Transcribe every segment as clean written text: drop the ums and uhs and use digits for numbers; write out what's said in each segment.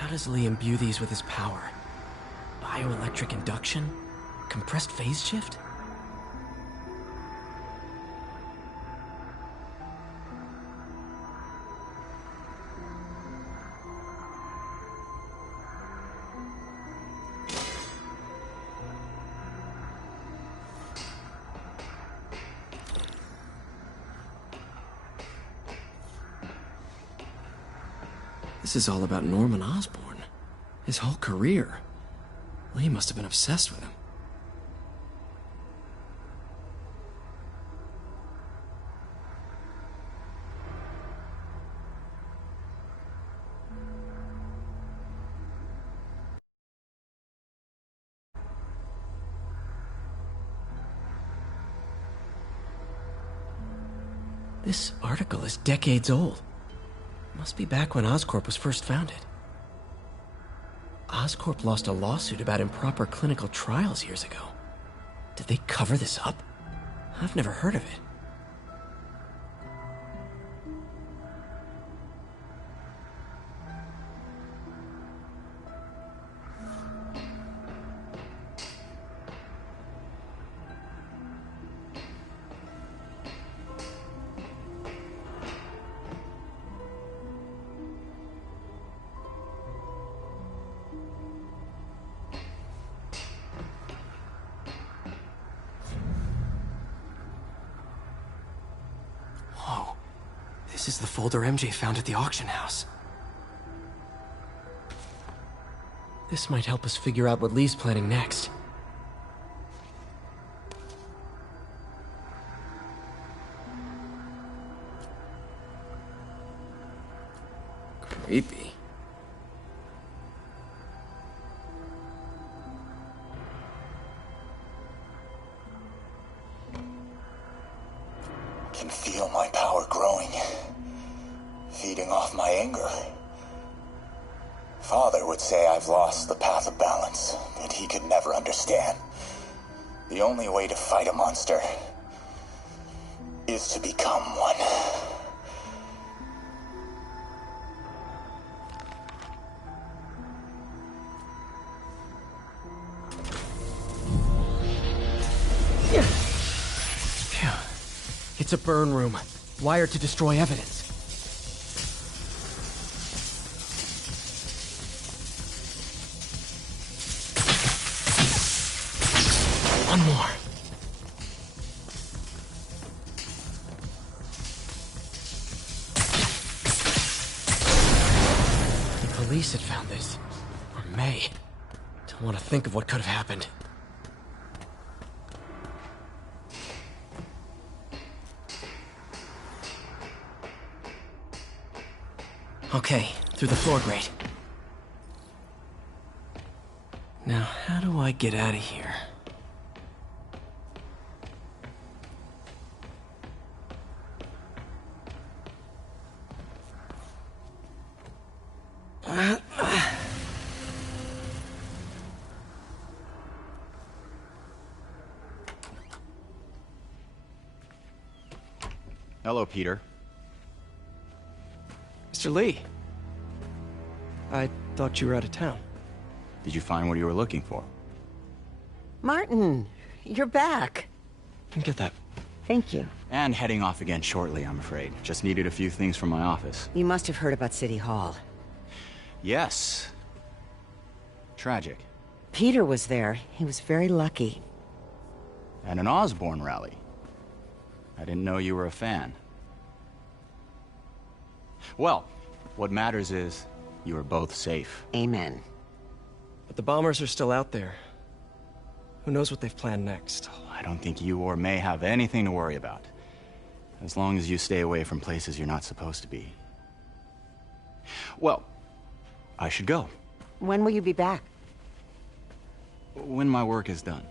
How does Lee imbue these with his power? Bioelectric induction? Compressed phase shift? This is all about Norman Osborn. His whole career. Lee must have been obsessed with him. This article is decades old. Must be back when Oscorp was first founded. Oscorp lost a lawsuit about improper clinical trials years ago. Did they cover this up? I've never heard of it. This is the folder MJ found at the auction house. This might help us figure out what Lee's planning next. Creepy. Can feel my power growing, feeding off my anger. Father would say I've lost the path of balance, but he could never understand. The only way to fight a monster is to become one. It's a burn room, wired to destroy evidence. One more. The police had found this. Or May. Don't want to think of what could have happened. Okay, through the floor grate. Now, how do I get out of here? Hello, Peter. Mr. Lee. I thought you were out of town. Did you find what you were looking for? Martin, you're back. Get that. Thank you. And heading off again shortly, I'm afraid. Just needed a few things from my office. You must have heard about City Hall. Yes. Tragic. Peter was there. He was very lucky. At an Osborn rally. I didn't know you were a fan. Well, what matters is you are both safe. Amen. But the bombers are still out there. Who knows what they've planned next? I don't think you or May have anything to worry about. As long as you stay away from places you're not supposed to be. Well, I should go. When will you be back? When my work is done.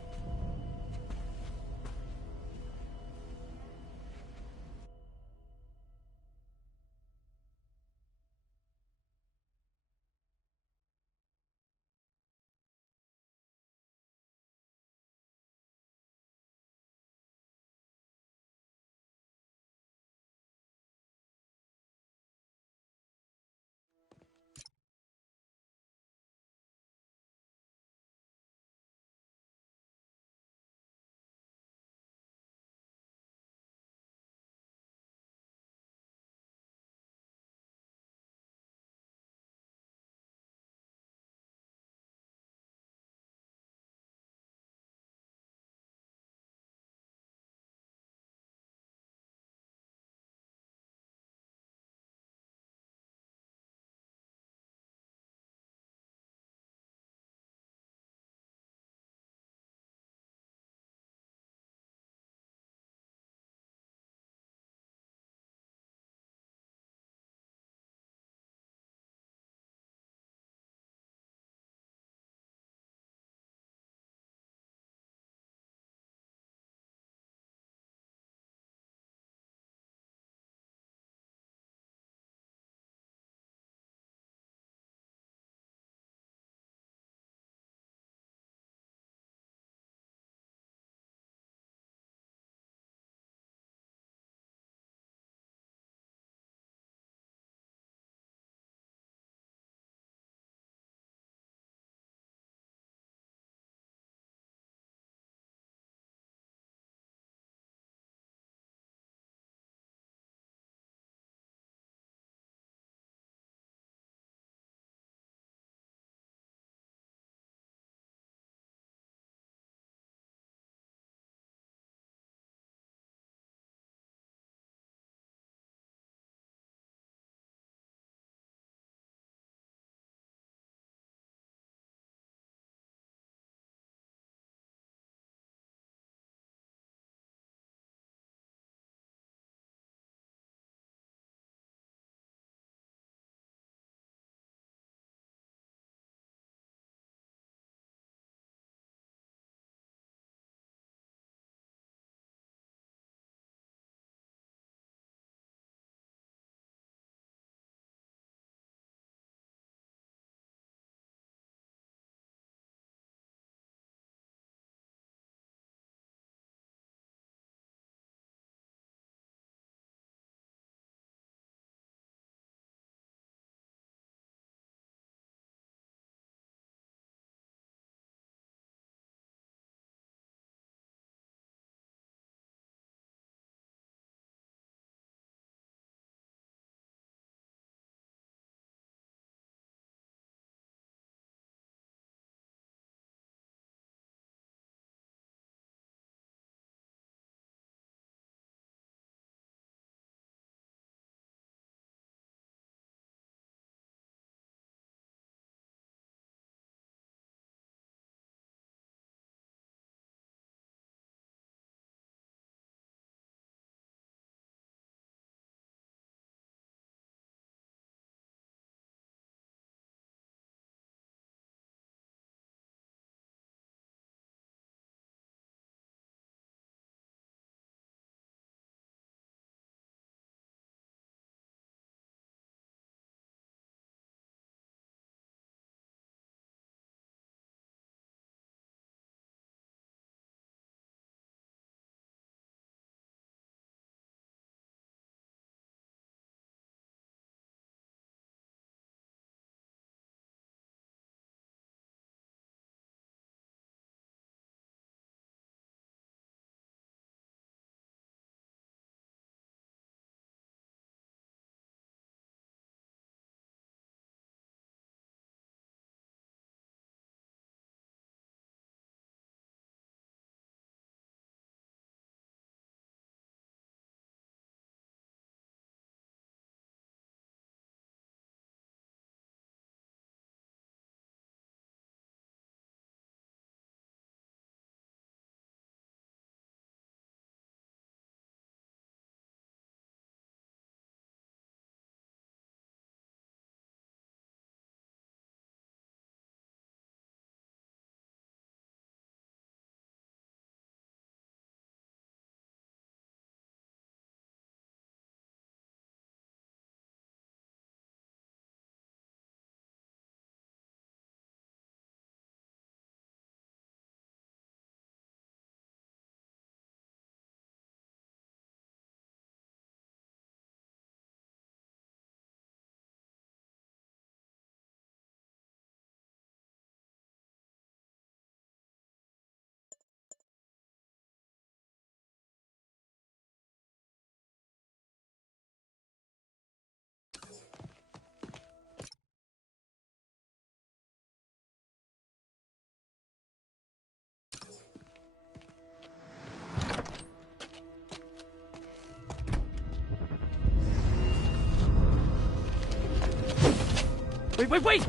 Wait!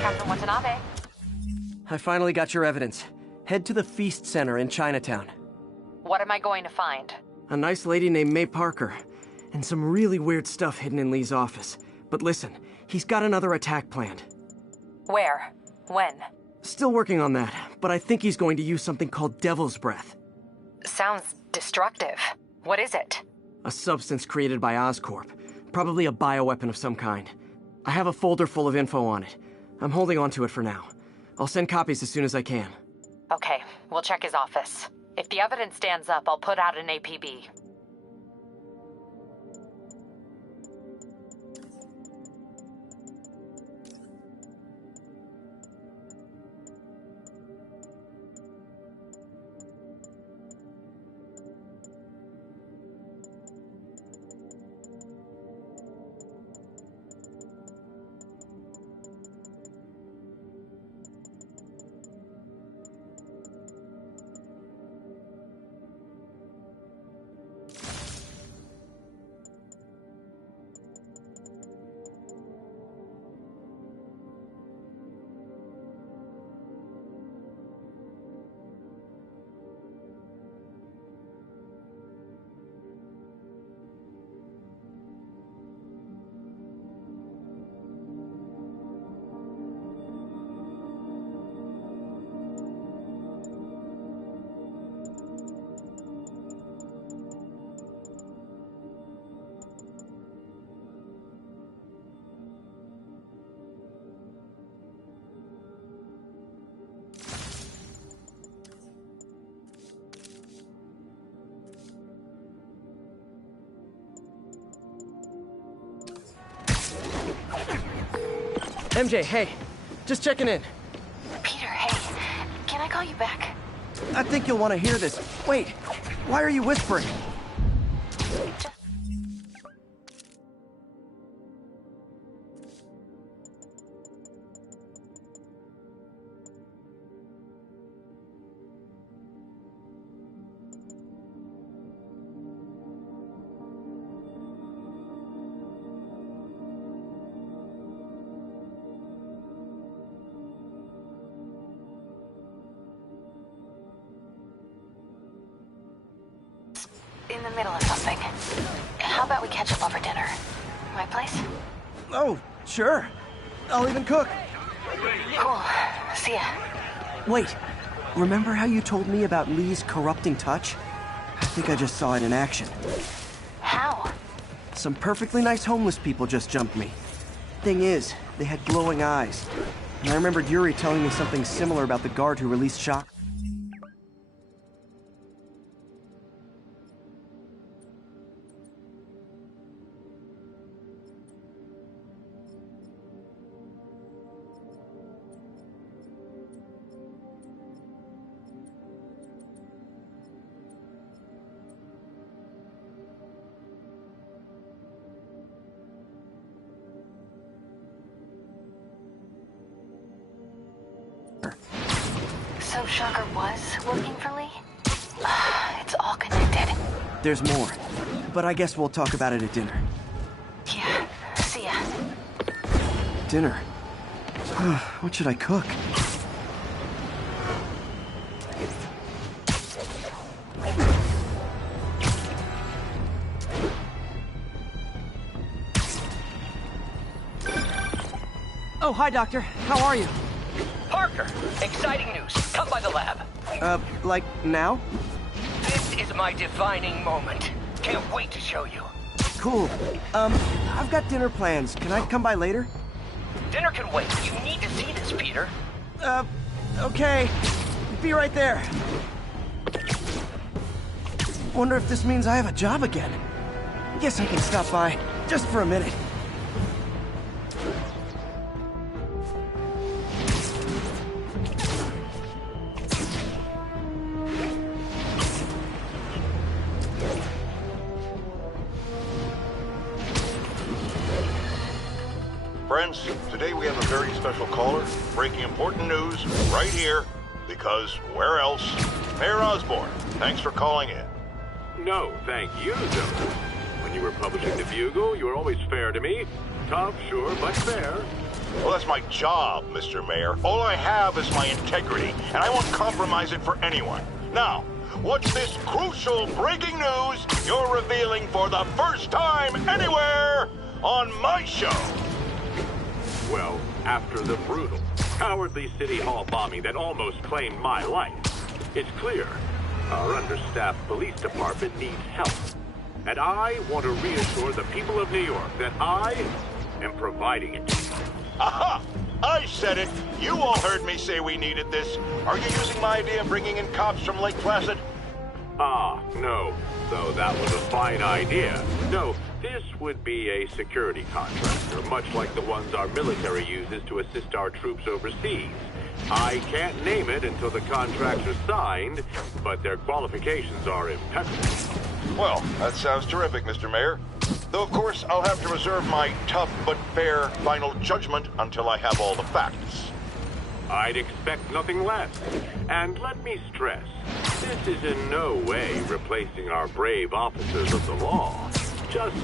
Captain Watanabe. I finally got your evidence. Head to the Feast Center in Chinatown. What am I going to find? A nice lady named May Parker, and some really weird stuff hidden in Lee's office. But listen, he's got another attack planned. Where? When? Still working on that, but I think he's going to use something called Devil's Breath. Sounds destructive. What is it? A substance created by Oscorp. Probably a bioweapon of some kind. I have a folder full of info on it. I'm holding on to it for now. I'll send copies as soon as I can. Okay, we'll check his office. If the evidence stands up, I'll put out an APB. MJ, hey. Just checking in. Peter, hey. Can I call you back? I think you'll want to hear this. Wait, why are you whispering? In the middle of something. How about we catch up over dinner? My place? Oh, sure. I'll even cook. Cool. See ya. Wait, remember how you told me about Lee's corrupting touch? I think I just saw it in action. How? Some perfectly nice homeless people just jumped me. Thing is, they had glowing eyes. And I remembered Yuri telling me something similar about the guard who released shock. So Shocker was working for Lee? It's all connected. There's more, but I guess we'll talk about it at dinner. Yeah, see ya. Dinner? What should I cook? Oh, hi, Doctor. How are you? Parker, exciting news. Come by the lab. Like now? This is my defining moment. Can't wait to show you. Cool. I've got dinner plans. Can I come by later? Dinner can wait. You need to see this, Peter. Okay. Be right there. Wonder if this means I have a job again. Guess I can stop by, just for a minute. Friends, today we have a very special caller, breaking important news right here, because where else? Mayor Osborn, thanks for calling in. No, thank you, Joker. When you were publishing the Bugle, you were always fair to me. Tough, sure, but fair. Well, that's my job, Mr. Mayor. All I have is my integrity, and I won't compromise it for anyone. Now, what's this crucial breaking news you're revealing for the first time anywhere on my show? Well, after the brutal, cowardly City Hall bombing that almost claimed my life, it's clear our understaffed police department needs help. And I want to reassure the people of New York that I am providing it. Aha! I said it! You all heard me say we needed this. Are you using my idea of bringing in cops from Lake Placid? Ah, no. Though that was a fine idea. No, this would be a security contractor, much like the ones our military uses to assist our troops overseas. I can't name it until the contracts are signed, but their qualifications are impeccable. Well, that sounds terrific, Mr. Mayor. Though, of course, I'll have to reserve my tough but fair final judgment until I have all the facts. I'd expect nothing less. And let me stress, this is in no way replacing our brave officers of the law, just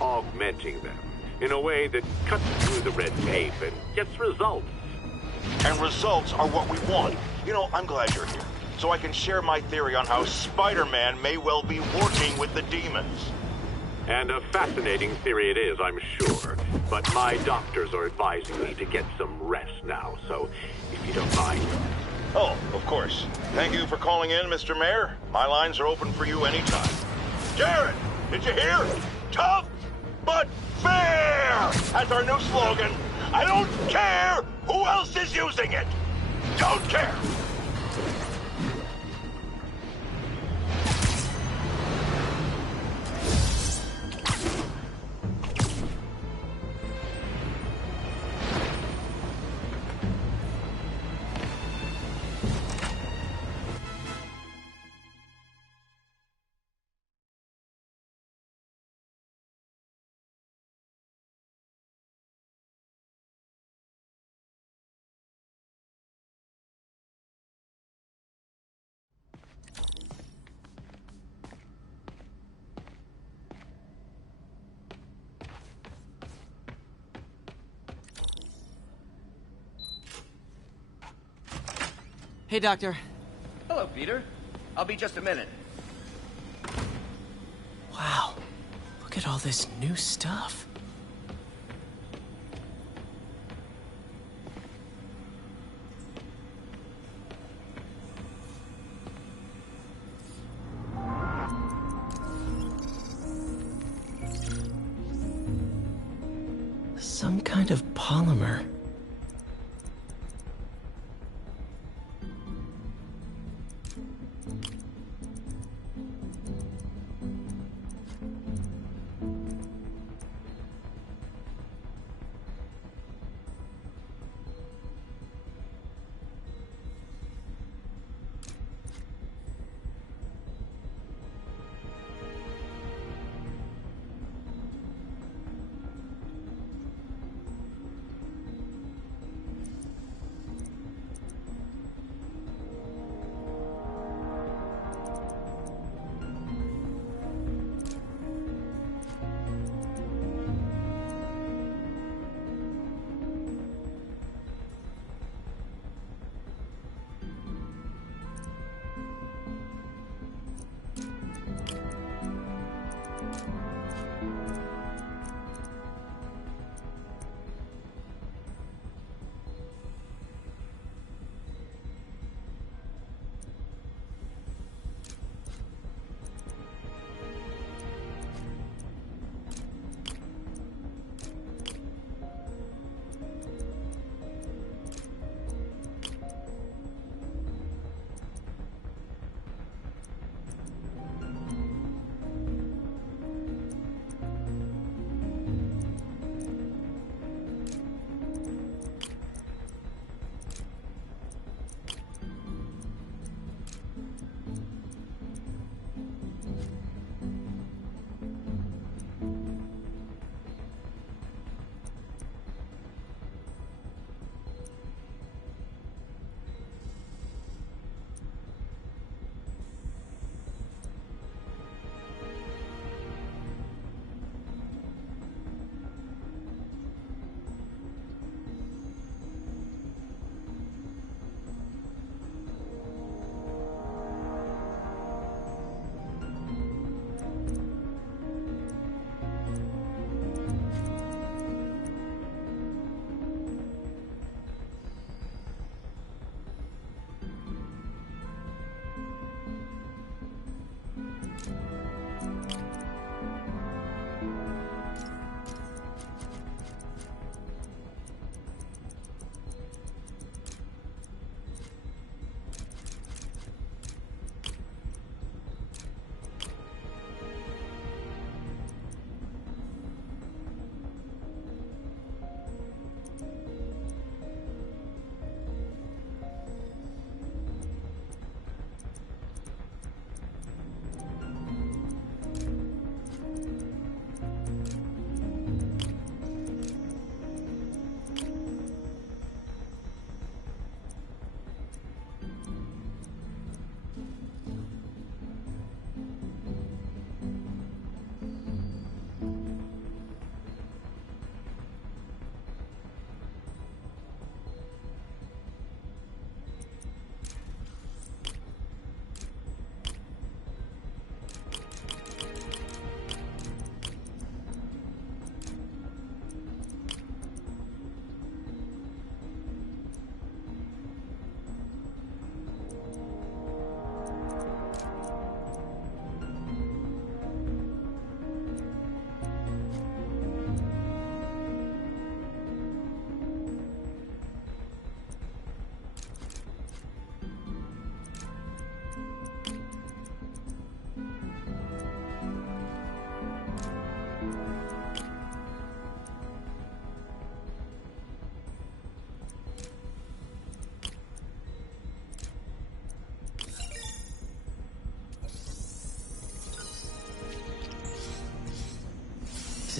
augmenting them in a way that cuts through the red tape and gets results. And results are what we want. You know, I'm glad you're here, so I can share my theory on how Spider-Man may well be working with the demons. And a fascinating theory it is, I'm sure. But my doctors are advising me to get some rest now, so if you don't mind. Oh, of course. Thank you for calling in, Mr. Mayor. My lines are open for you anytime. Jared, did you hear? Tough but fair! That's our new slogan. I don't care who else is using it. Don't care. Hey, Doctor. Hello, Peter. I'll be just a minute. Wow. Look at all this new stuff. Some kind of polymer.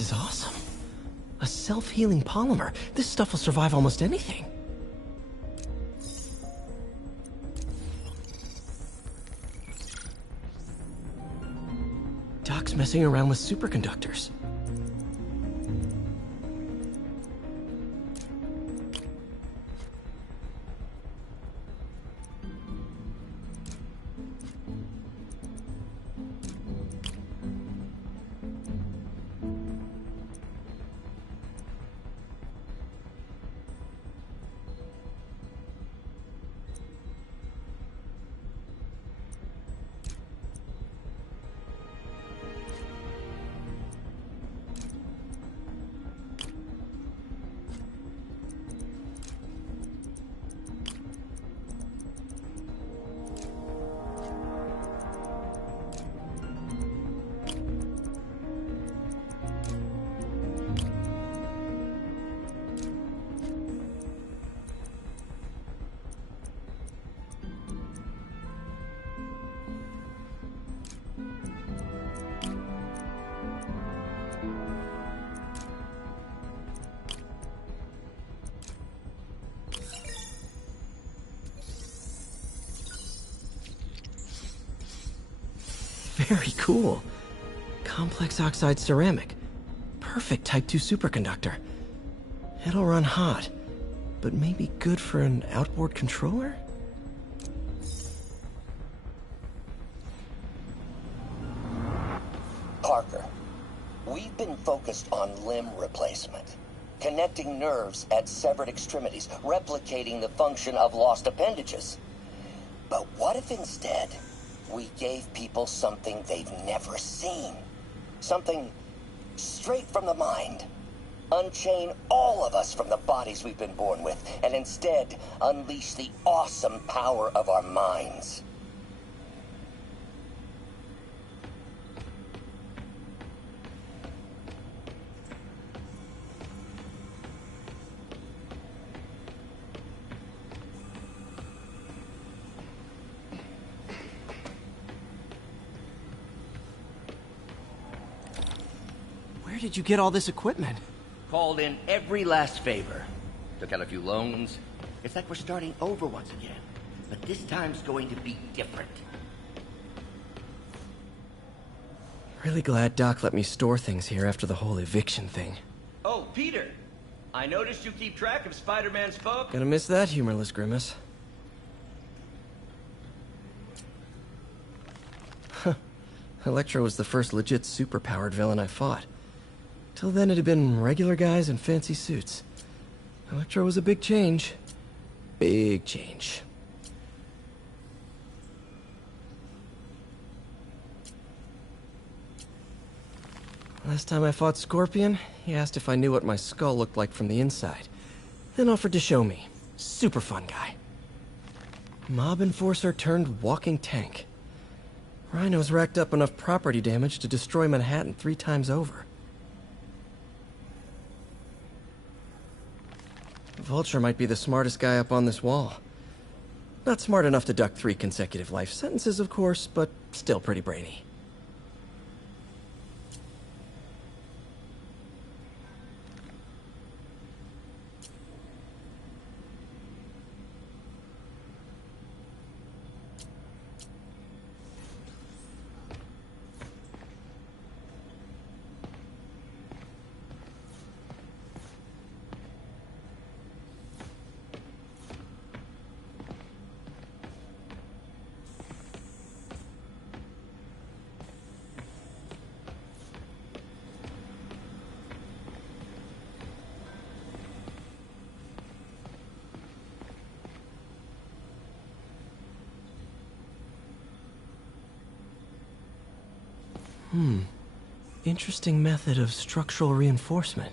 is awesome. A self-healing polymer. This stuff will survive almost anything. Doc's messing around with superconductors. Very cool. Complex oxide ceramic. Perfect Type 2 superconductor. It'll run hot, but maybe good for an outboard controller? Parker, we've been focused on limb replacement, connecting nerves at severed extremities, replicating the function of lost appendages. But what if instead we gave people something they've never seen? Something straight from the mind. Unchain all of us from the bodies we've been born with, and instead unleash the awesome power of our minds. Where did you get all this equipment? Called in every last favor. Took out a few loans. It's like we're starting over once again. But this time's going to be different. Really glad Doc let me store things here after the whole eviction thing. Oh, Peter! I noticed you keep track of Spider-Man's folk. Gonna miss that humorless grimace. Huh. Electro was the first legit superpowered villain I fought. Till then it had been regular guys in fancy suits. Electro was a big change. Big change. Last time I fought Scorpion, he asked if I knew what my skull looked like from the inside. Then offered to show me. Super fun guy. Mob enforcer turned walking tank. Rhino's racked up enough property damage to destroy Manhattan 3 times over. Vulture might be the smartest guy up on this wall. Not smart enough to duck 3 consecutive life sentences, of course, but still pretty brainy. Interesting method of structural reinforcement.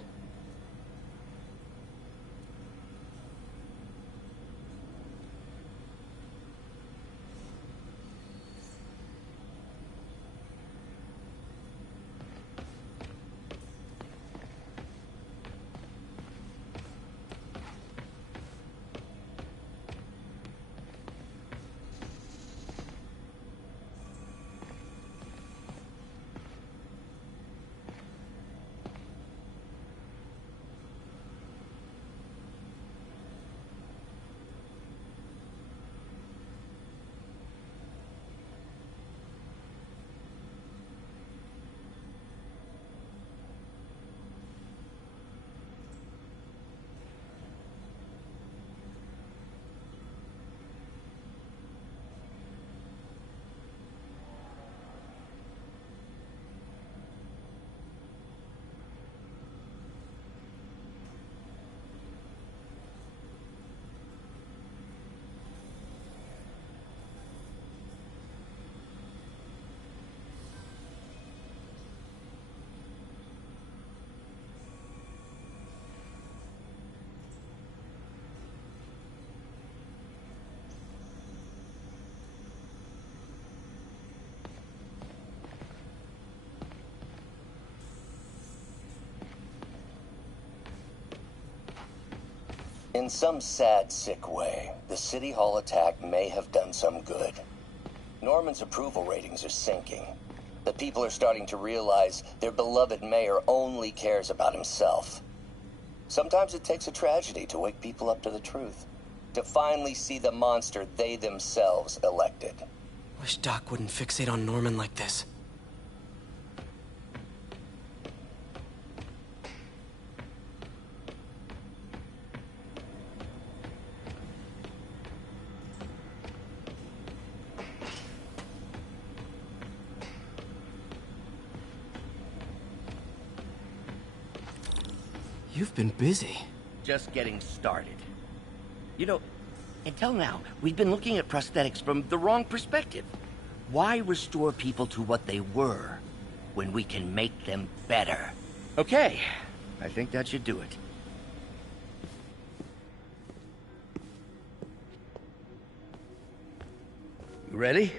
In some sad, sick way, the City Hall attack may have done some good. Norman's approval ratings are sinking. The people are starting to realize their beloved mayor only cares about himself. Sometimes it takes a tragedy to wake people up to the truth. To finally see the monster they themselves elected. Wish Doc wouldn't fixate on Norman like this. You've been busy. Just getting started. You know, until now, we've been looking at prosthetics from the wrong perspective. Why restore people to what they were when we can make them better? Okay, I think that should do it. You ready?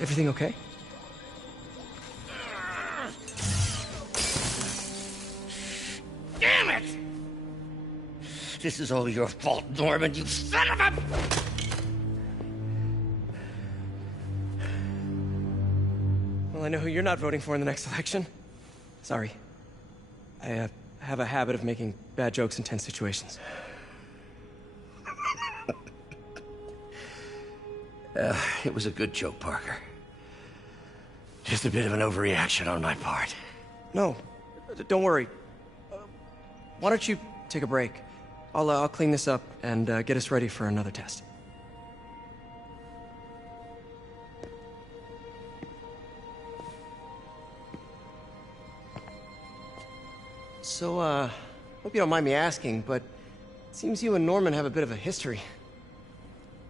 Everything okay? Damn it! This is all your fault, Norman, you son of a... Well, I know who you're not voting for in the next election. Sorry. I have a habit of making bad jokes in tense situations. It was a good joke, Parker. Just a bit of an overreaction on my part. No, don't worry. Why don't you take a break? I'll clean this up and get us ready for another test. So, hope you don't mind me asking, but it seems you and Norman have a bit of a history.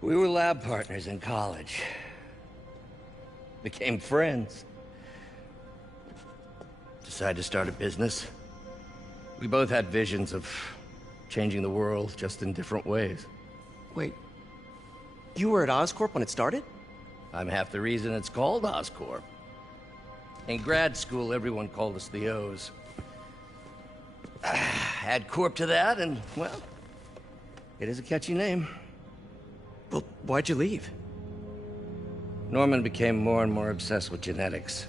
We were lab partners in college. Became friends. Decided to start a business. We both had visions of changing the world, just in different ways. Wait, you were at Oscorp when it started? I'm half the reason it's called Oscorp. In grad school, everyone called us the O's. Add Corp to that, and, well, it is a catchy name. Well, why'd you leave? Norman became more and more obsessed with genetics.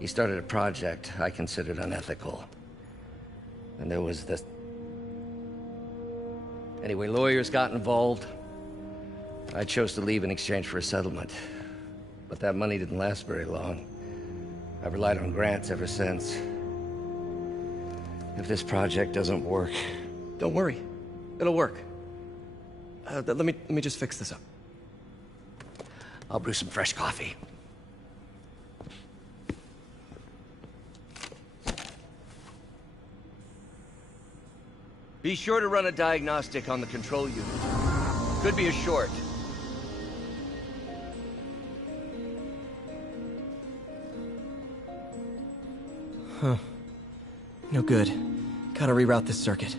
He started a project I considered unethical. And there was this... Anyway, lawyers got involved. I chose to leave in exchange for a settlement. But that money didn't last very long. I've relied on grants ever since. If this project doesn't work... Don't worry. It'll work. Let me just fix this up. I'll brew some fresh coffee. Be sure to run a diagnostic on the control unit. Could be a short. Huh. No good. Gotta reroute this circuit.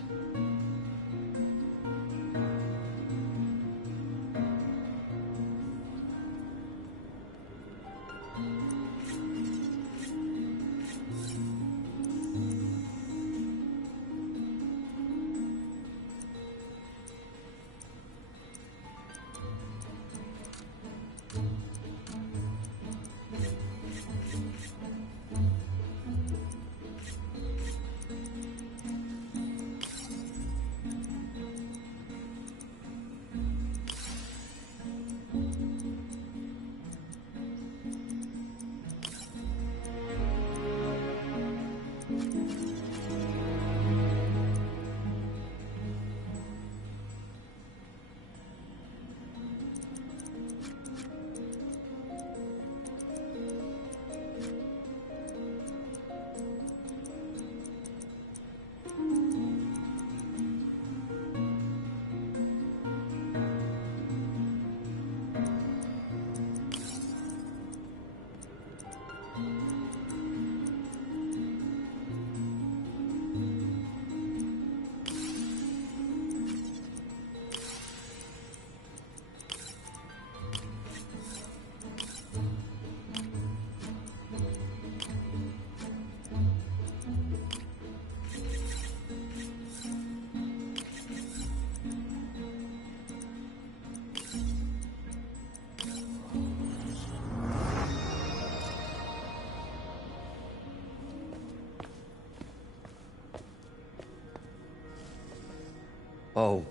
Oh,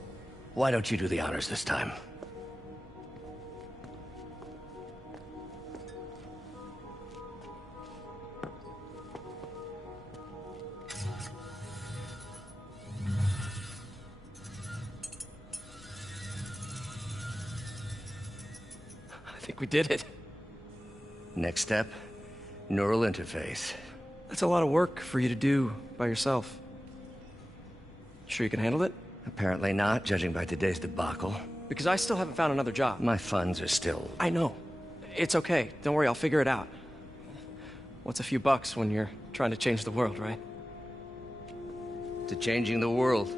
why don't you do the honors this time? I think we did it. Next step, neural interface. That's a lot of work for you to do by yourself. Sure you can handle it? Apparently not, judging by today's debacle. Because I still haven't found another job. My funds are still... I know. It's okay. Don't worry, I'll figure it out. What's a few bucks when you're trying to change the world, right? To changing the world.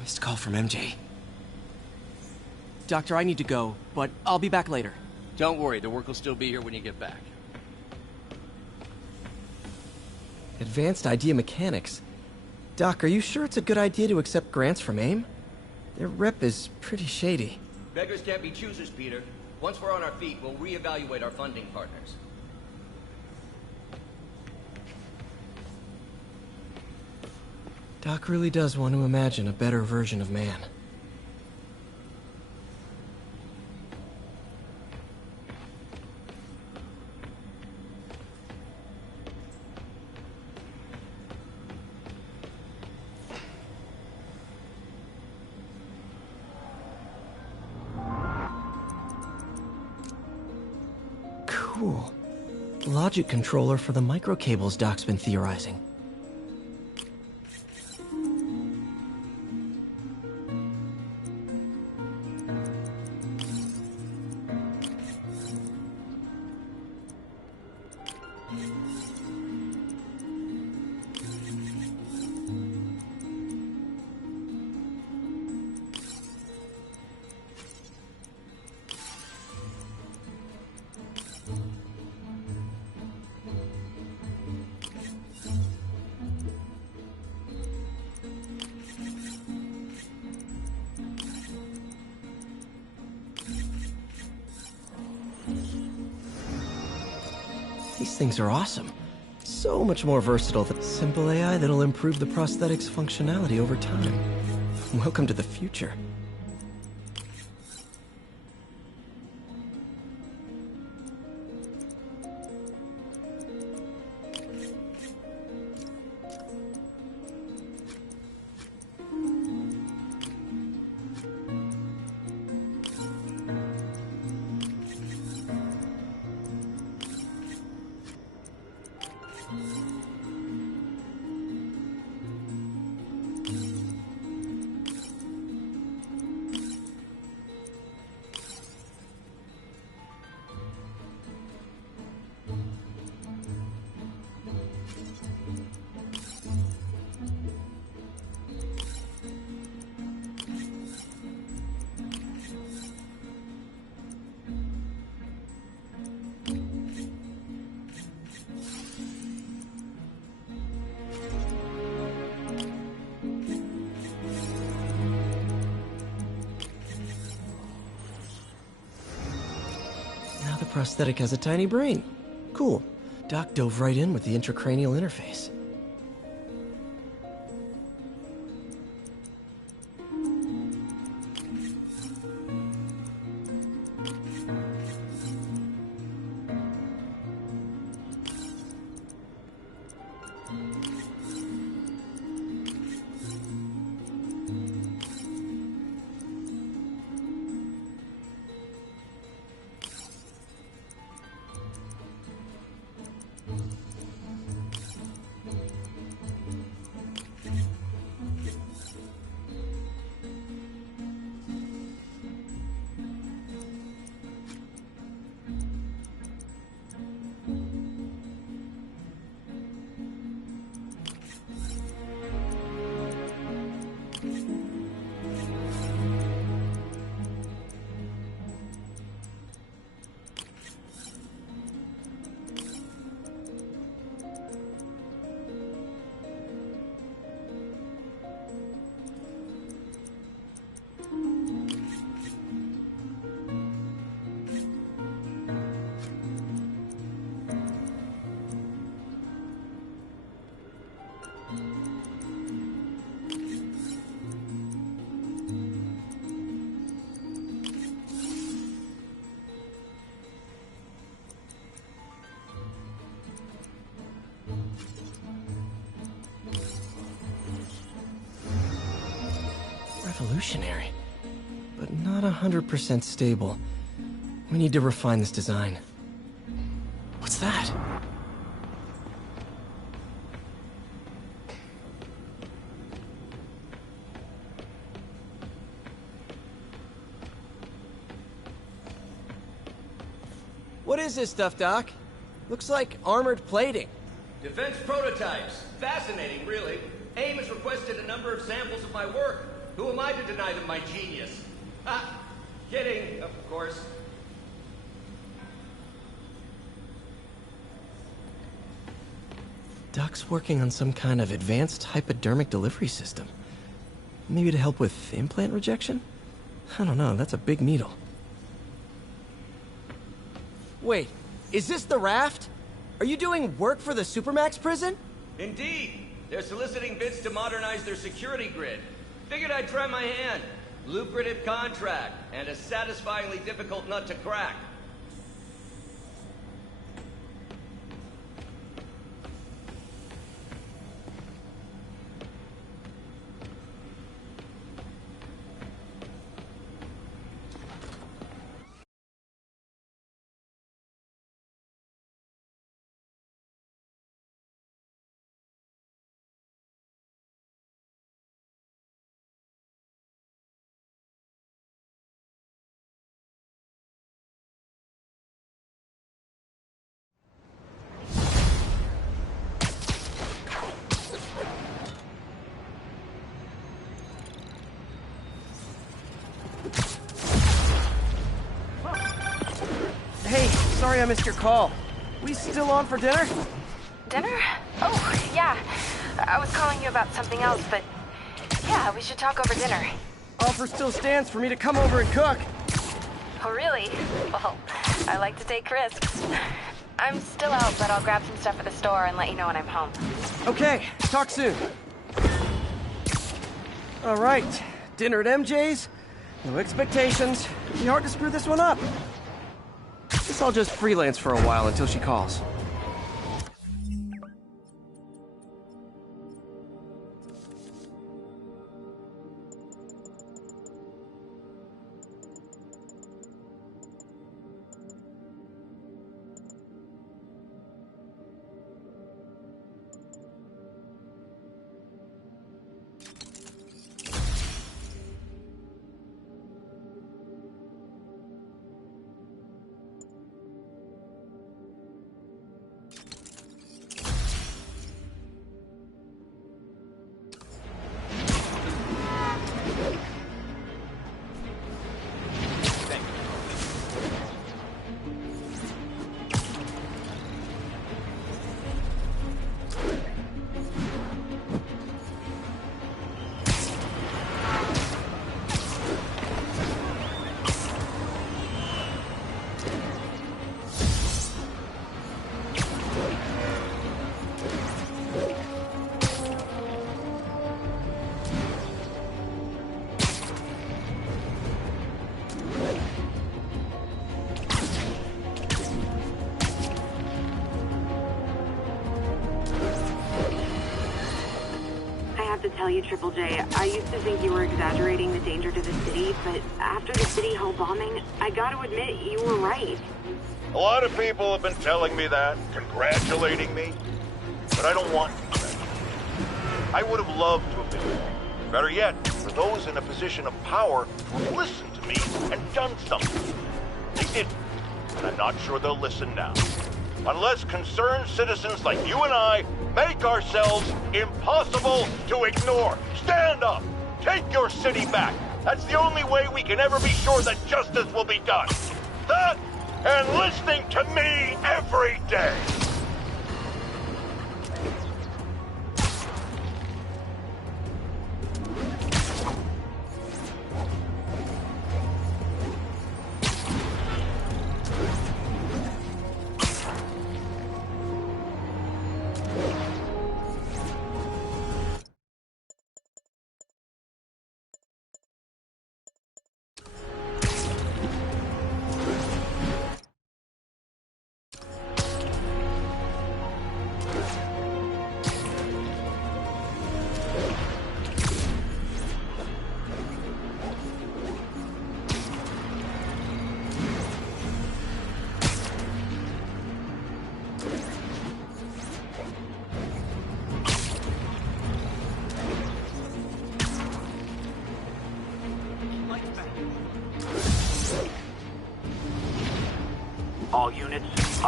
Missed call from MJ. Doctor, I need to go, but I'll be back later. Don't worry, the work will still be here when you get back. Advanced idea mechanics. Doc, are you sure it's a good idea to accept grants from AIM? Their rep is pretty shady. Beggars can't be choosers, Peter. Once we're on our feet, we'll reevaluate our funding partners. Doc really does want to imagine a better version of man. Cool. Logic controller for the microcables Doc's been theorizing. These things are awesome. So much more versatile than simple AI that'll improve the prosthetics functionality over time. Welcome to the future. Now the prosthetic has a tiny brain. Cool. Doc dove right in with the intracranial interface. Revolutionary, but not 100% stable. We need to refine this design. What's that? What is this stuff, Doc? Looks like armored plating. Defense prototypes. Fascinating, really. AIM has requested a number of samples of my work. Who am I to deny them my genius? Ah, kidding, of course. Doc's working on some kind of advanced hypodermic delivery system. Maybe to help with implant rejection? I don't know, that's a big needle. Wait, is this the raft? Are you doing work for the Supermax prison? Indeed. They're soliciting bids to modernize their security grid. Figured I'd try my hand. Lucrative contract, and a satisfyingly difficult nut to crack. Hey, sorry I missed your call. We still on for dinner? Dinner? Oh, yeah. I was calling you about something else, but yeah, we should talk over dinner. Offer still stands for me to come over and cook. Oh, really? Well, I like to take risks. I'm still out, but I'll grab some stuff at the store and let you know when I'm home. Okay, talk soon. All right, dinner at MJ's. No expectations. Be hard to screw this one up. Guess I'll just freelance for a while until she calls. To tell you, Triple J, I used to think you were exaggerating the danger to the city, but after the City Hall bombing, I gotta admit, you were right. A lot of people have been telling me that, congratulating me, but I don't want credit. I would have loved to have been wrong. Better yet, for those in a position of power who have listened to me and done something. They didn't, and I'm not sure they'll listen now. Unless concerned citizens like you and I make ourselves impossible to ignore. Stand up! Take your city back! That's the only way we can ever be sure that justice will be done. That, and listening to me every day!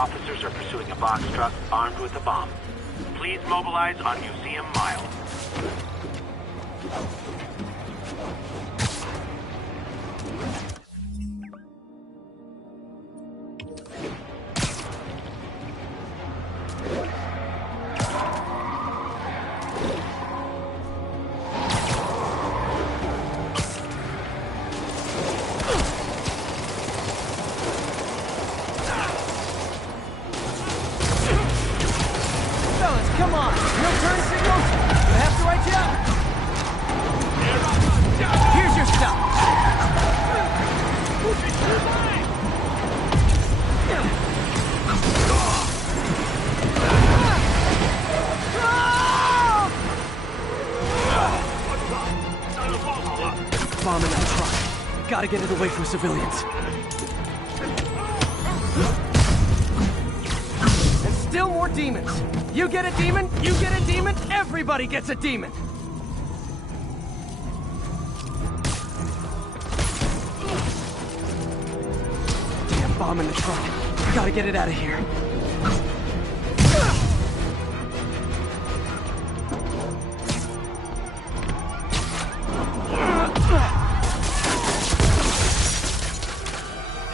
Officers are pursuing a box truck armed with a bomb. Please mobilize on Museum Mile. Come on! No turn signals? I have to write you out! Here's your stuff! Bomb in that truck. Gotta get it away from civilians. And still more demons! You get a demon, you get a demon, everybody gets a demon! Damn bomb in the truck. Gotta get it out of here.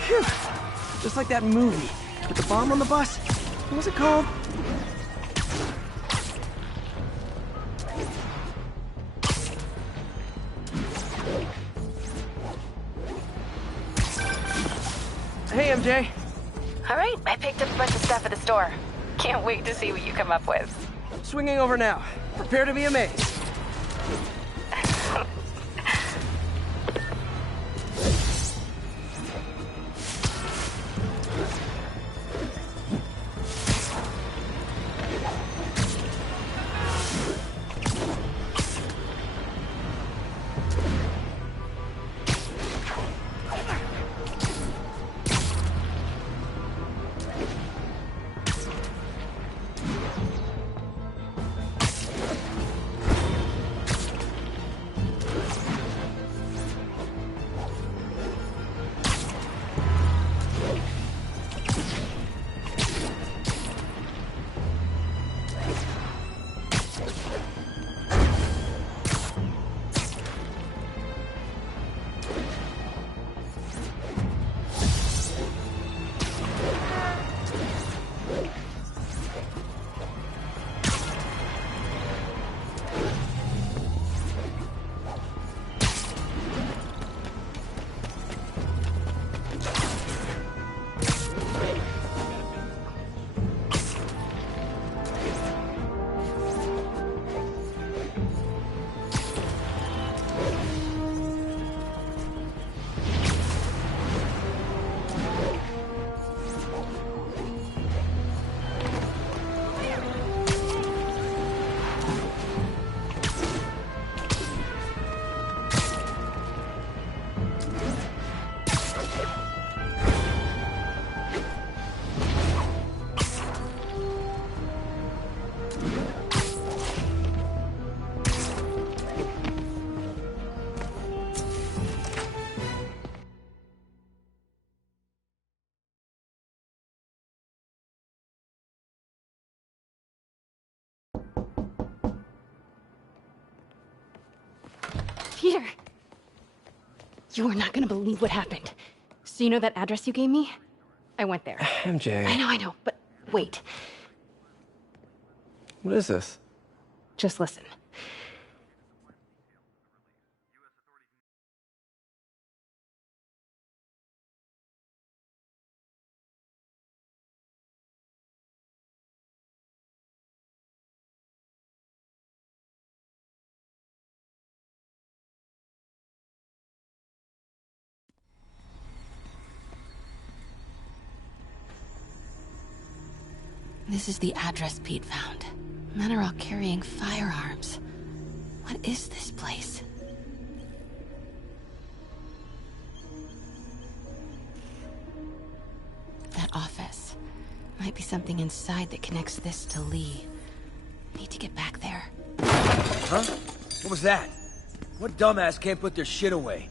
Phew. Just like that movie with the bomb on the bus. What was it called? Hey, MJ. All right, I picked up a bunch of stuff at the store. Can't wait to see what you come up with. Swinging over now. Prepare to be amazed. Peter! You are not gonna believe what happened. So you know that address you gave me? I went there. MJ. I know, but wait. What is this? Just listen. This is the address Pete found. Men are all carrying firearms. What is this place? That office. Might be something inside that connects this to Lee. Need to get back there. Huh? What was that? What dumbass can't put their shit away?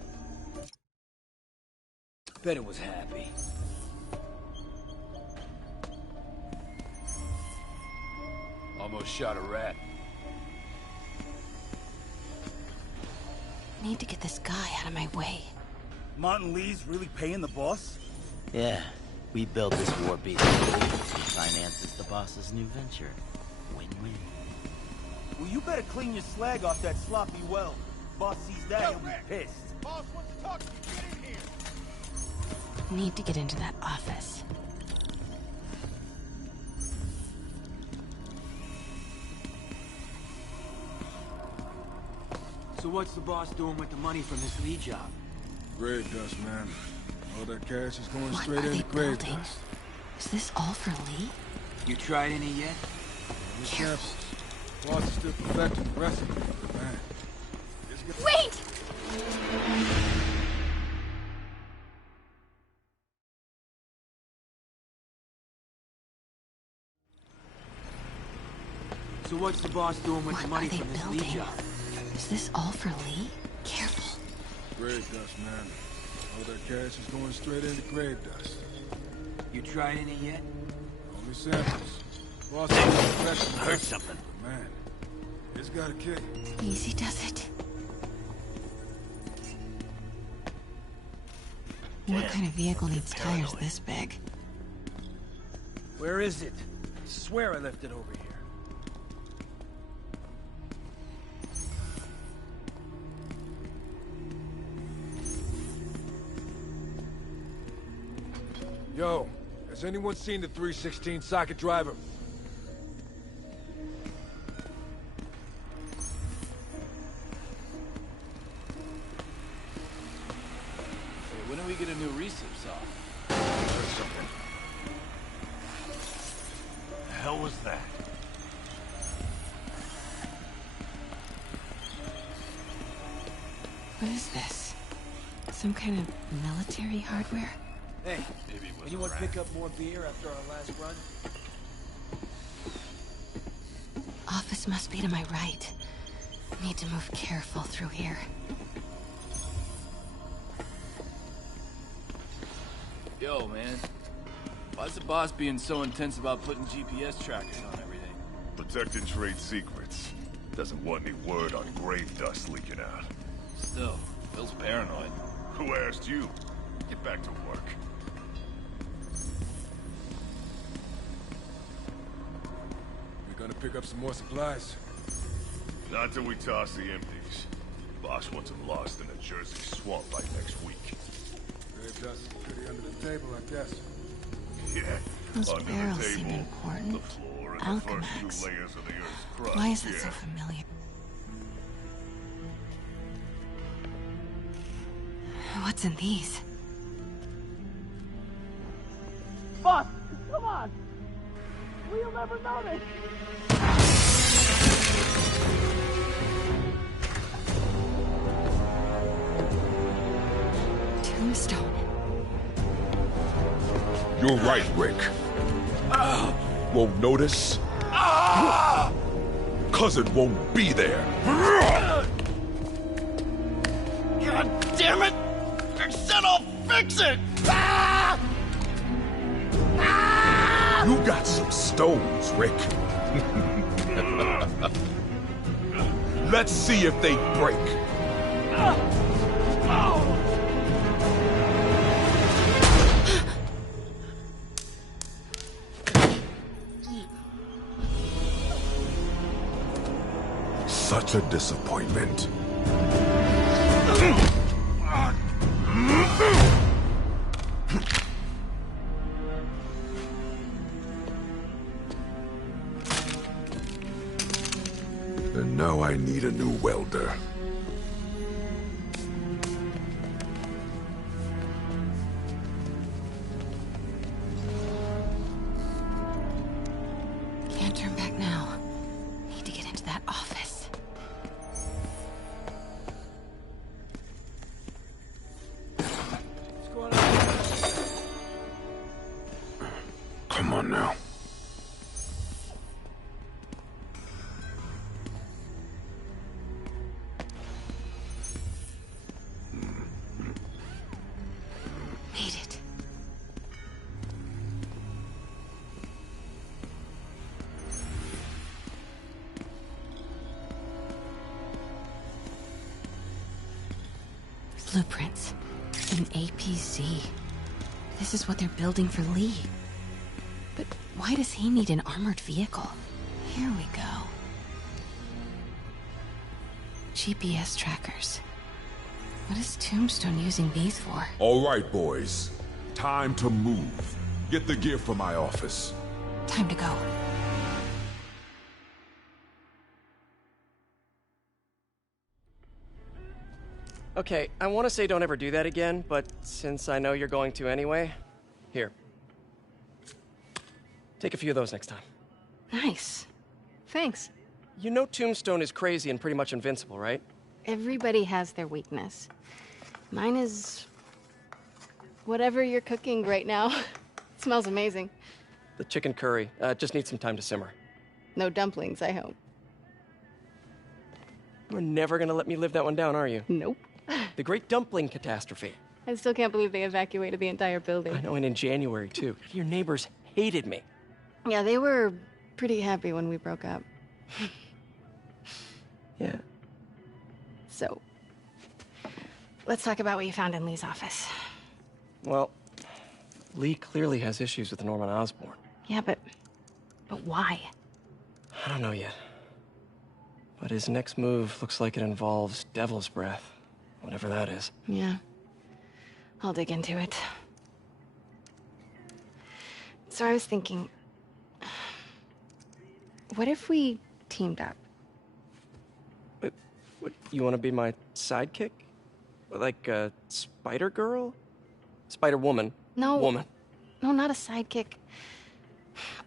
Bet it was happy. Almost shot a rat. Need to get this guy out of my way. Martin Lee's really paying the boss? Yeah, we built this war beast. He finances the boss's new venture. Win-win. Well, you better clean your slag off that sloppy well. Boss sees that, he'll be pissed. Boss wants to talk to you. Get in here. Need to get into that office. So what's the boss doing with the money from this Lee job? Grave dust, man. All that cash is going What straight are they into grave building? dust. Is this all for Lee? You tried any yet? The samples. Boss is still perfecting the recipe, but man. Wait! So what's the boss doing with the money are they from this Lee building? job? Is this all for Lee? Careful. Grave dust, man. All that cash is going straight into grave dust. You tried any yet? Only samples. Boss is still perfecting the Heard recipe, something. but man. It's got a kick. Easy does it. What kind of vehicle needs tires this big? Where is it? I swear I left it over here. Yo, has anyone seen the 316 socket driver? Hey, when do we get a new recip saw? Heard something. The hell was that? What is this? Some kind of military hardware? Hey, anyone pick up more beer after our last run? Office must be to my right. Need to move careful through here. Yo, man. Why's the boss being so intense about putting GPS trackers on everything? Protecting trade secrets. Doesn't want any word on grave dust leaking out. Still, feels paranoid. Who asked you? Get back to work. We're gonna pick up some more supplies. Not till we toss the empties. Boss wants them lost in a Jersey swamp by next week. Grave dust is pretty under the table, I guess. Yeah, Those under barrels the seem table, important. the floor, and the first Alchemax. 2 layers of the Earth's crust. Why is that yeah. so familiar? What's in these? Boss, come on! We'll never notice! Tombstone. You're right, Rick. Won't notice? Cause it won't be there. God damn it! I said I'll fix it! You got some stones, Rick. Let's see if they break. Such a disappointment. And now I need a new welder. Can't turn back now. Need to get into that office. What's going on? Come on now. Made it. Blueprints. An APC. This is what they're building for Lee. But why does he need an armored vehicle? Here we go. GPS trackers. What is Tombstone using these for? All right, boys. Time to move. Get the gear from my office. Time to go. Okay, I want to say don't ever do that again, but since I know you're going to anyway, here. Take a few of those next time. Nice. Thanks. You know Tombstone is crazy and pretty much invincible, right? Everybody has their weakness. Mine is... whatever you're cooking right now. It smells amazing. The chicken curry. Just needs some time to simmer. No dumplings, I hope. You're never gonna let me live that one down, are you? Nope. The Great Dumpling Catastrophe. I still can't believe they evacuated the entire building. I know, and in January, too. Your neighbors hated me. Yeah, they were pretty happy when we broke up. Yeah. So, let's talk about what you found in Lee's office. Well, Lee clearly has issues with Norman Osborn. Yeah, but why? I don't know yet. But his next move looks like it involves Devil's Breath. Whatever that is. Yeah. I'll dig into it. So I was thinking... what if we teamed up? What, you want to be my sidekick? Like a Spider Girl? Spider Woman? No. Woman. No, not a sidekick.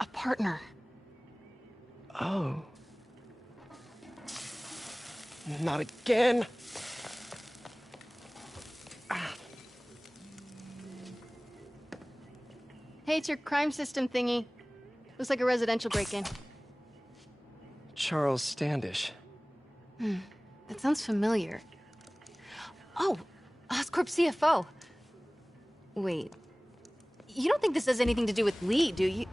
A partner. Oh. Not again. Hey, it's your crime system thingy. Looks like a residential break-in. Charles Standish. That sounds familiar. Oh, Oscorp CFO. Wait. You don't think this has anything to do with Lee, do you?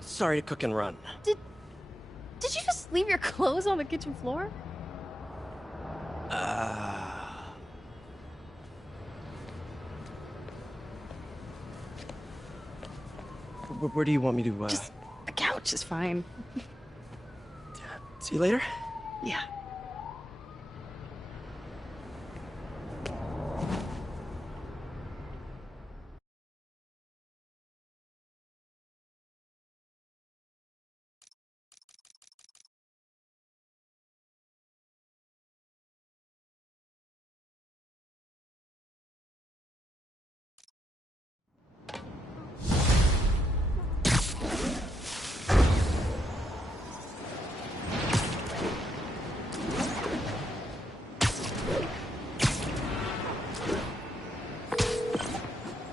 Sorry to cook and run. Did you just leave your clothes on the kitchen floor? Where do you want me to, Just the couch is fine. See you later? Yeah.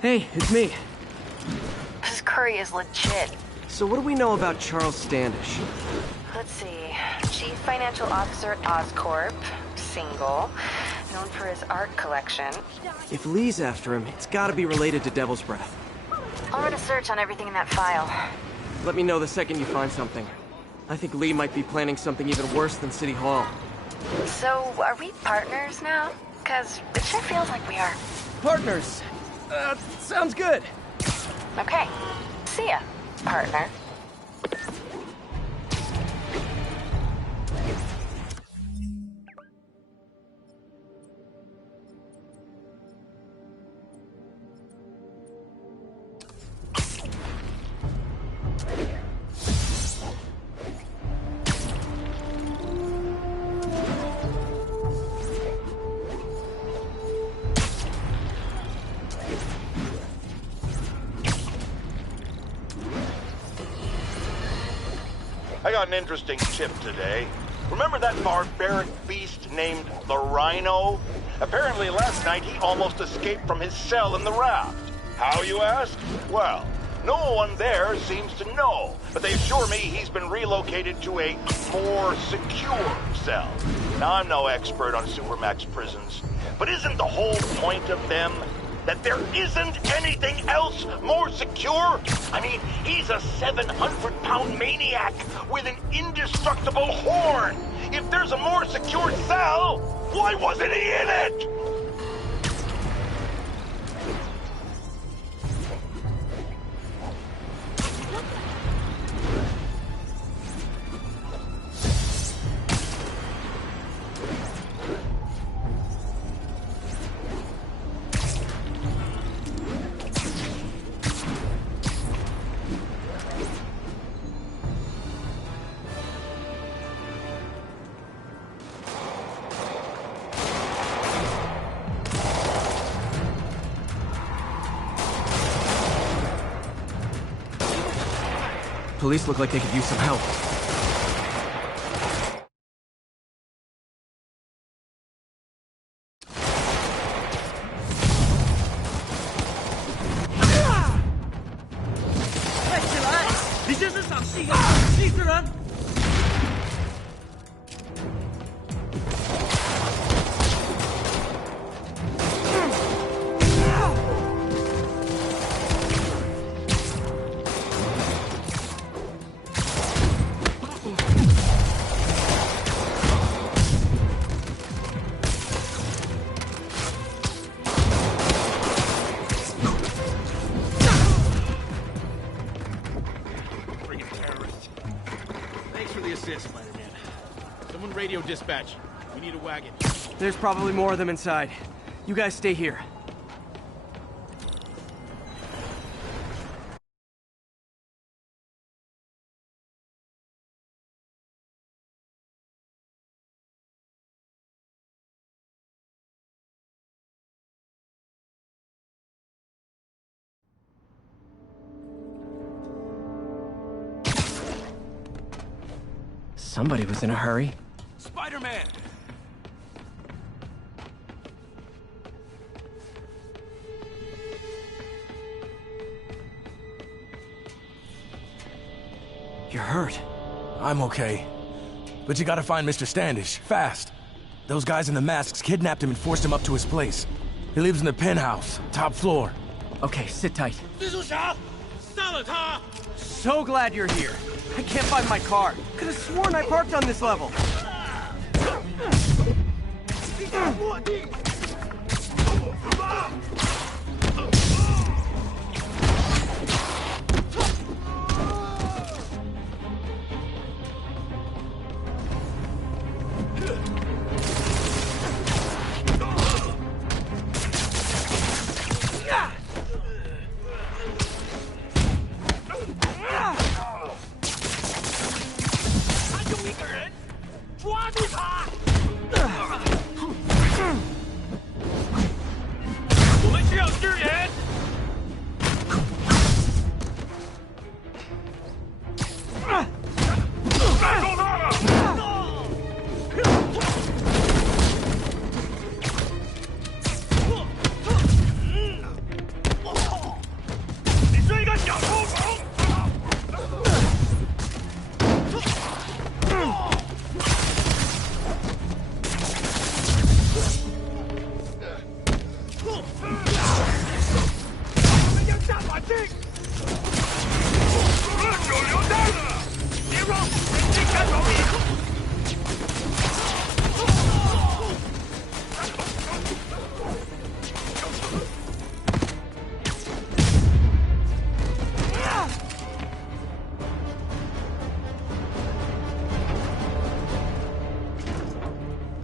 Hey, it's me. This curry is legit. So what do we know about Charles Standish? Let's see. Chief Financial Officer at Oscorp. Single. Known for his art collection. If Lee's after him, it's gotta be related to Devil's Breath. I'll run a search on everything in that file. Let me know the second you find something. I think Lee might be planning something even worse than City Hall. So, are we partners now? Because it sure feels like we are. Partners! Sounds good. Okay. See ya, partner. I got an interesting tip today. Remember that barbaric beast named the Rhino? Apparently last night he almost escaped from his cell in the raft. How, you ask? Well, no one there seems to know, but they assure me he's been relocated to a more secure cell. Now, I'm no expert on Supermax prisons, but isn't the whole point of them that there isn't anything else more secure? I mean, he's a 700-pound maniac with an indestructible horn. If there's a more secure cell, Why wasn't he in it? Police look like they could use some help. Dispatch. We need a wagon. There's probably more of them inside. You guys stay here. Somebody was in a hurry. Spider-Man! You're hurt. I'm okay. But you gotta find Mr. Standish, fast. Those guys in the masks kidnapped him and forced him up to his place. He lives in the penthouse, top floor. Okay, sit tight. So glad you're here. I can't find my car. Could have sworn I parked on this level.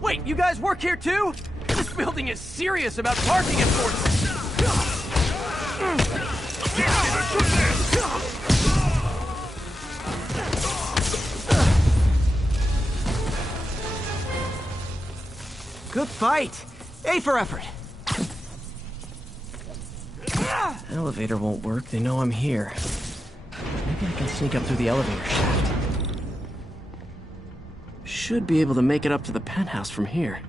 Wait, you guys work here too? This building is serious about parking enforcement. Good fight. A for effort. Elevator won't work. They know I'm here. Maybe I can sneak up through the elevator shaft. Should be able to make it up to the penthouse from here.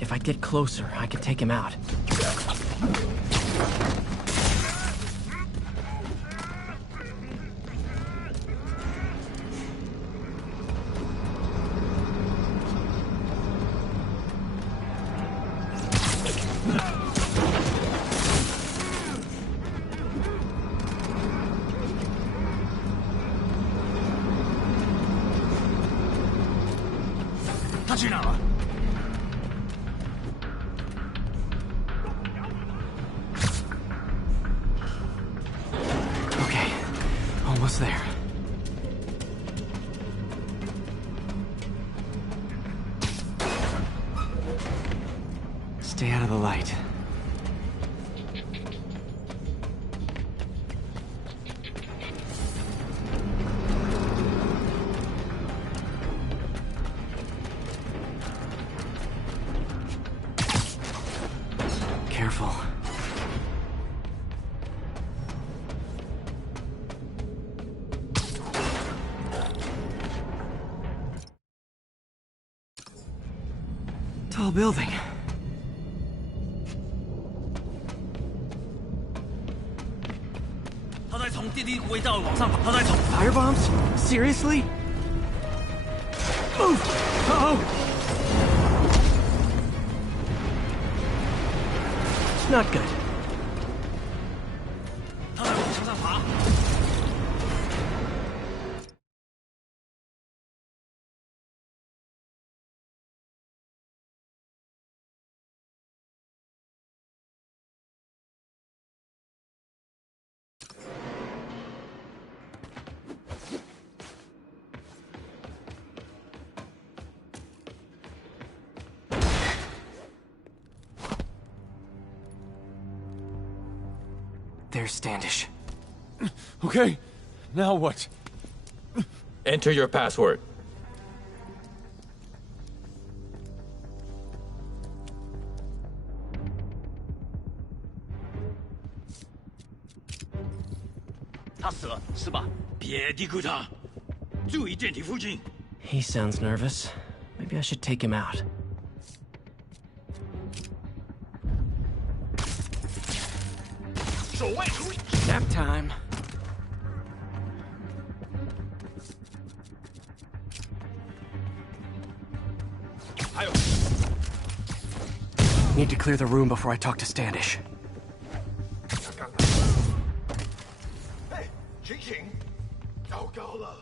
If I get closer, I can take him out. 去哪了？ Okay, almost there. Stay out of the light. Careful. Tall building. Firebombs? Seriously? Move! Uh-oh! It's not good. There's Standish. Okay, now what? Enter your password. He sounds nervous. Maybe I should take him out. Nap time. Need to clear the room before I talk to Standish. 警醒！糟糕了！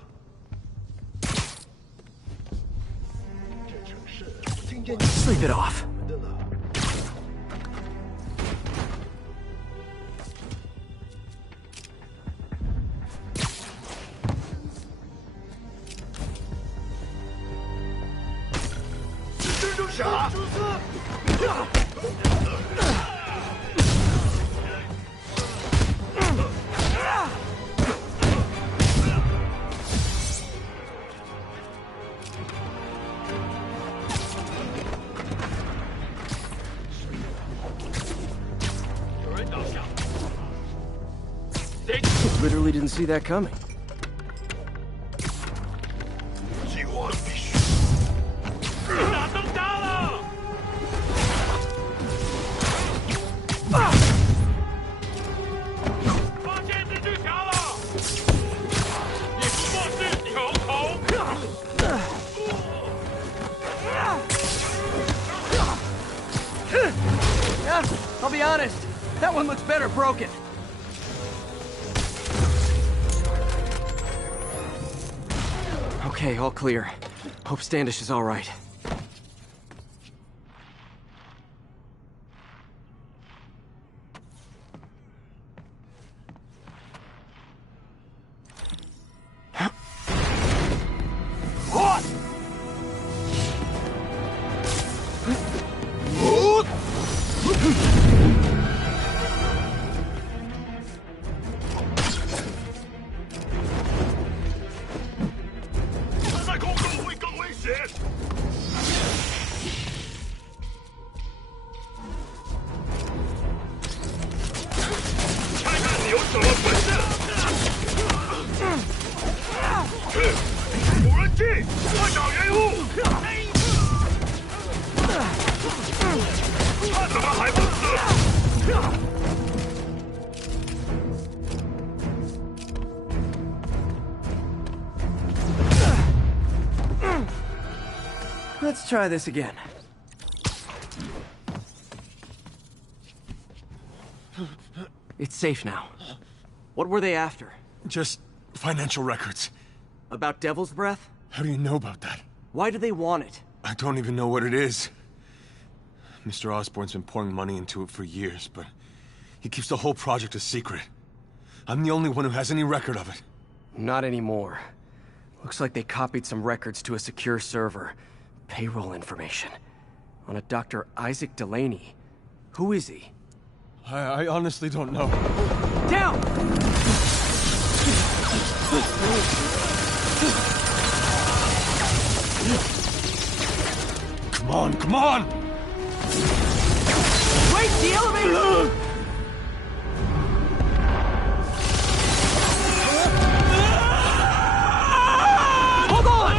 这城市听见你 Sleep it off. 的了。 傻！有人倒下。Literally didn't see that coming. 计划必须。打中他了！发现蜘蛛侠了！你不过是球头。Yeah, I'll be honest. That one looks better broken. Okay, all clear. Hope Standish is all right. Let's try this again. It's safe now. What were they after? Just financial records. About Devil's Breath? How do you know about that? Why do they want it? I don't even know what it is. Mr. Osborn's been pouring money into it for years, but he keeps the whole project a secret. I'm the only one who has any record of it. Not anymore. Looks like they copied some records to a secure server. Payroll information. On a Dr. Isaac Delaney. Who is he? I honestly don't know. Down! Come on, come on! Wait, the elevator! Hold on!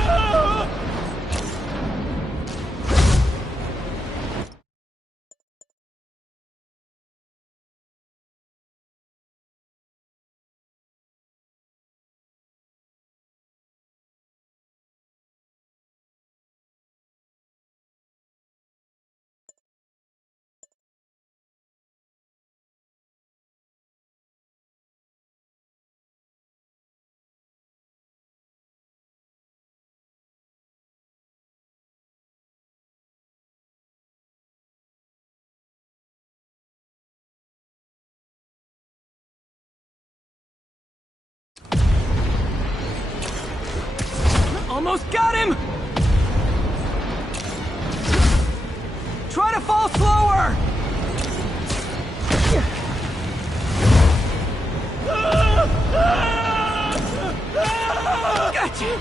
Almost got him! Try to fall slower! Gotcha!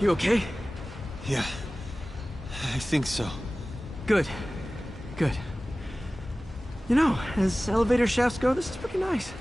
You okay? Yeah, I think so. Good. Good. You know, as elevator shafts go, this is pretty nice.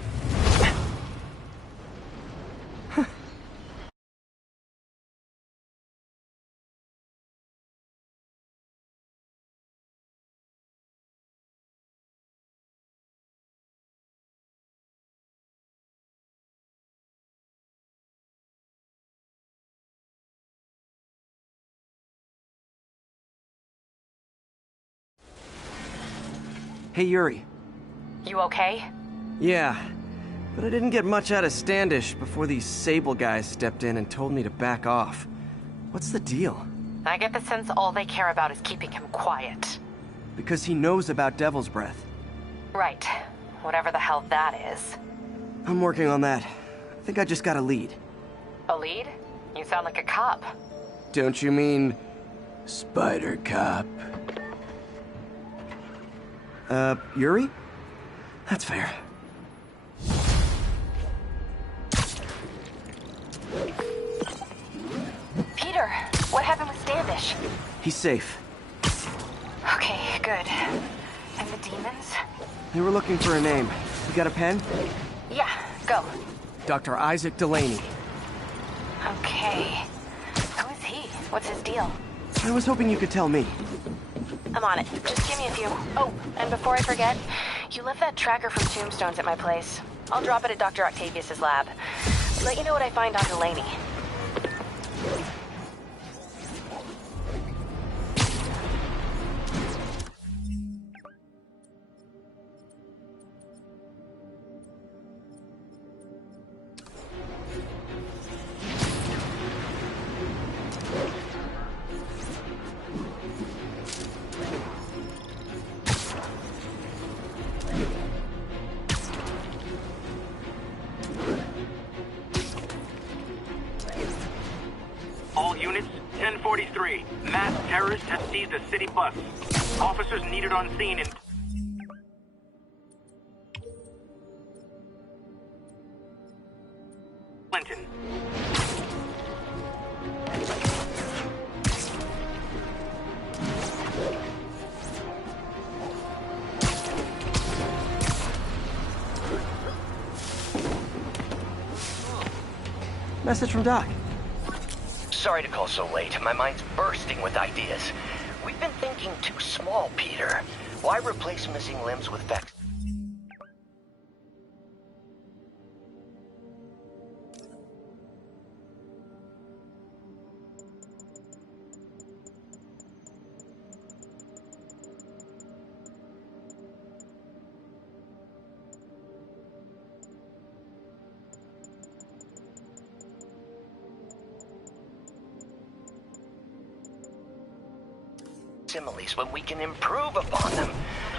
Hey, Yuri. You okay? Yeah, but I didn't get much out of Standish before these Sable guys stepped in and told me to back off. What's the deal? I get the sense all they care about is keeping him quiet. Because he knows about Devil's Breath. Right. Whatever the hell that is. I'm working on that. I think I just got a lead. A lead? You sound like a cop. Don't you mean... Spider Cop? Yuri? That's fair. Peter, what happened with Standish? He's safe. Okay, good. And the demons? They were looking for a name. You got a pen? Yeah, go. Dr. Isaac Delaney. Okay. Who is he? What's his deal? I was hoping you could tell me. I'm on it. Just give me a few. Oh, and before I forget, you left that tracker from Tombstones at my place. I'll drop it at Dr. Octavius's lab. Let you know what I find on Delaney. All units, 1043. Mass terrorists have seized a city bus. Officers needed on scene in... Clinton. Message from Doc. Sorry to call so late. My mind's bursting with ideas. We've been thinking too small, Peter. Why replace missing limbs with facts? facsimiles when we can improve upon them.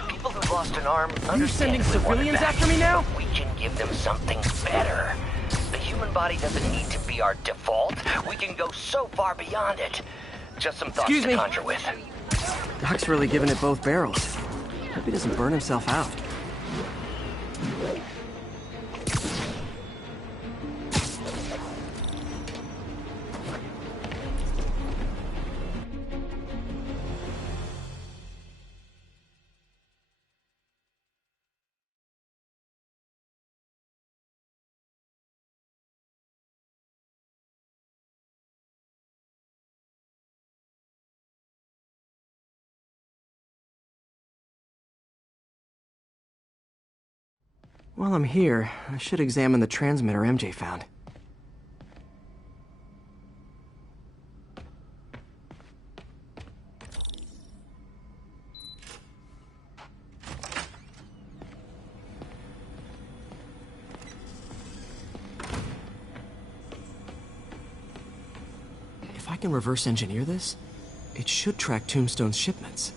People who've lost an arm understand. You sending civilians after me now? We can give them something better. The human body doesn't need to be our default. We can go so far beyond it. Just some thoughts to conjure with. Doc's really giving it both barrels. Hope he doesn't burn himself out. While I'm here, I should examine the transmitter MJ found. If I can reverse engineer this, it should track Tombstone's shipments.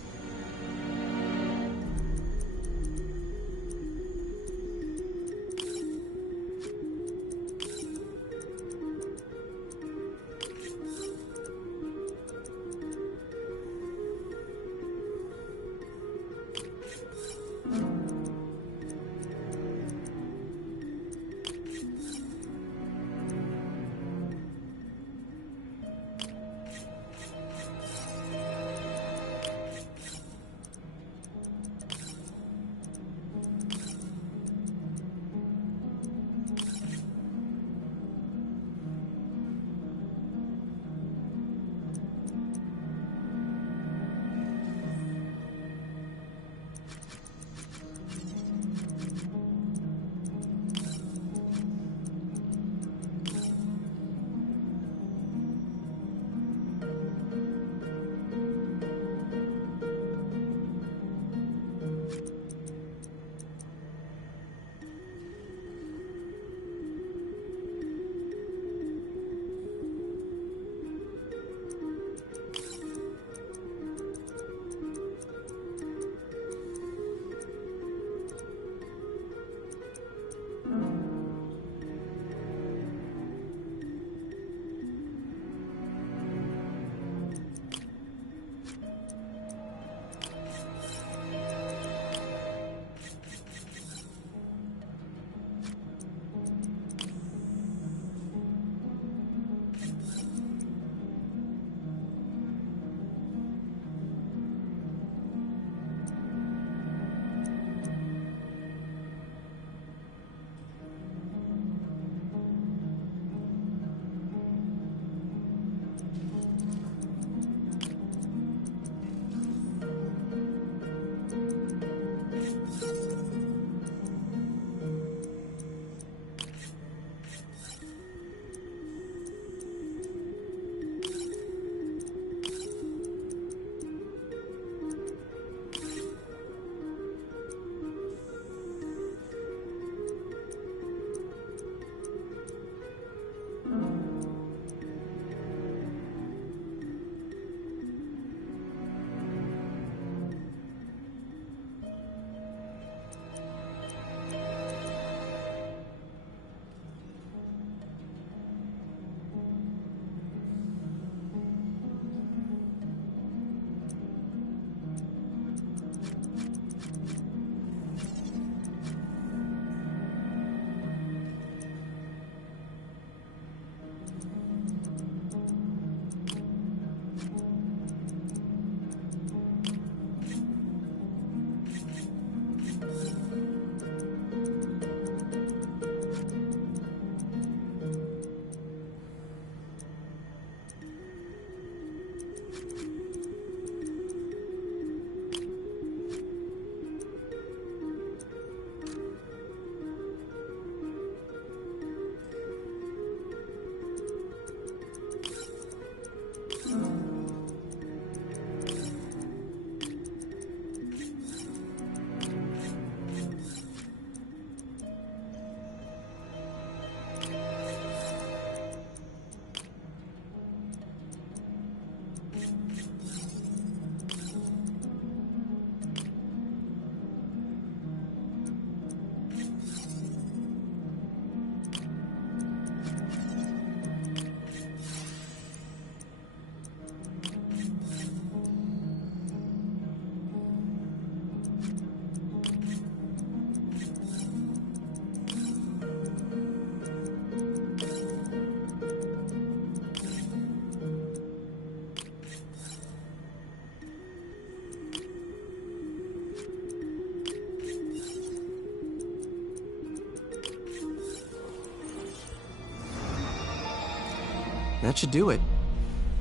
That should do it.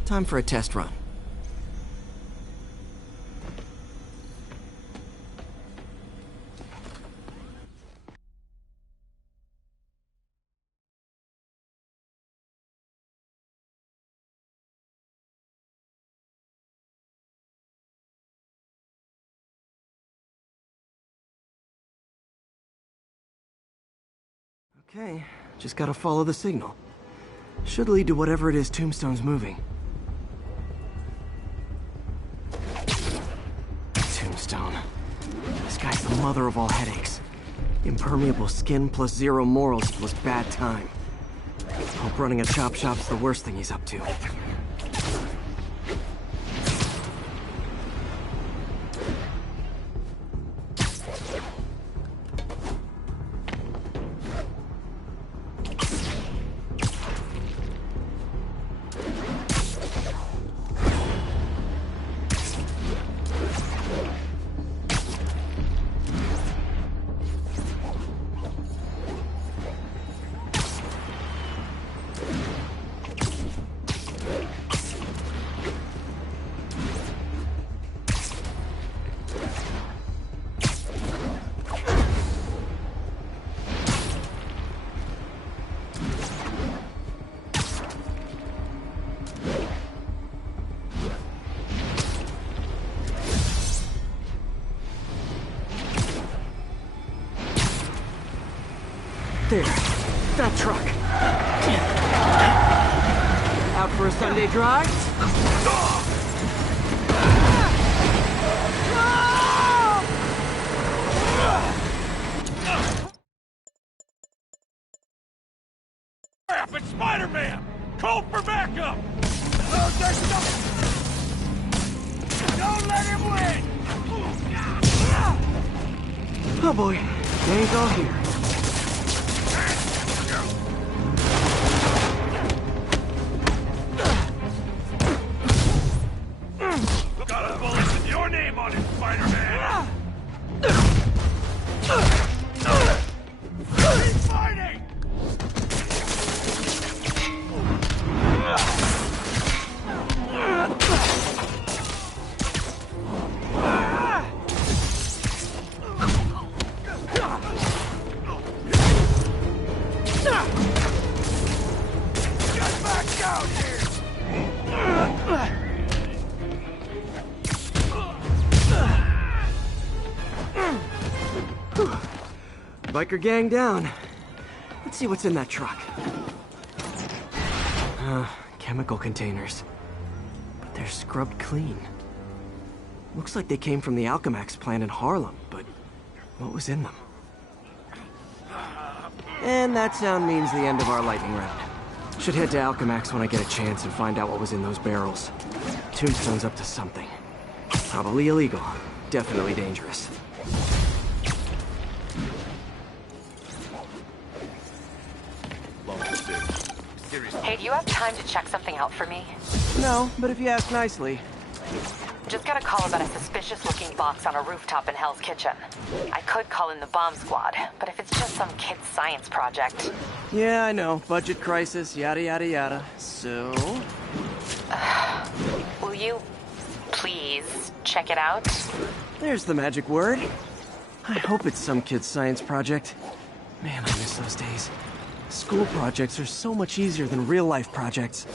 Time for a test run. Okay, just gotta follow the signal. Should lead to whatever it is Tombstone's moving. Tombstone. This guy's the mother of all headaches. Impermeable skin plus 0 morals equals bad time. Hope running a chop shop's the worst thing he's up to. There. That truck. Out for a Sunday drive? Crap, it's Spider-Man! Call for backup! Oh, there's no... Don't let him win! Oh boy, gang's all here. Got a bullet with your name on it, Spider-Man! Keep fighting! Get back down here! Biker gang down. Let's see what's in that truck. Chemical containers. But they're scrubbed clean. Looks like they came from the Alchemax plant in Harlem, but what was in them? And that sound means the end of our lightning round. Should head to Alchemax when I get a chance and find out what was in those barrels. Tombstone's up to something. Probably illegal. Definitely dangerous. Hey, do you have time to check something out for me? No, but if you ask nicely. Just got a call about a suspicious-looking box on a rooftop in Hell's Kitchen. I could call in the bomb squad, but if it's just some kid's science project... Yeah, I know. Budget crisis, yada yada yada. So... will you... please check it out? There's the magic word. I hope it's some kid's science project. Man, I miss those days. School projects are so much easier than real-life projects.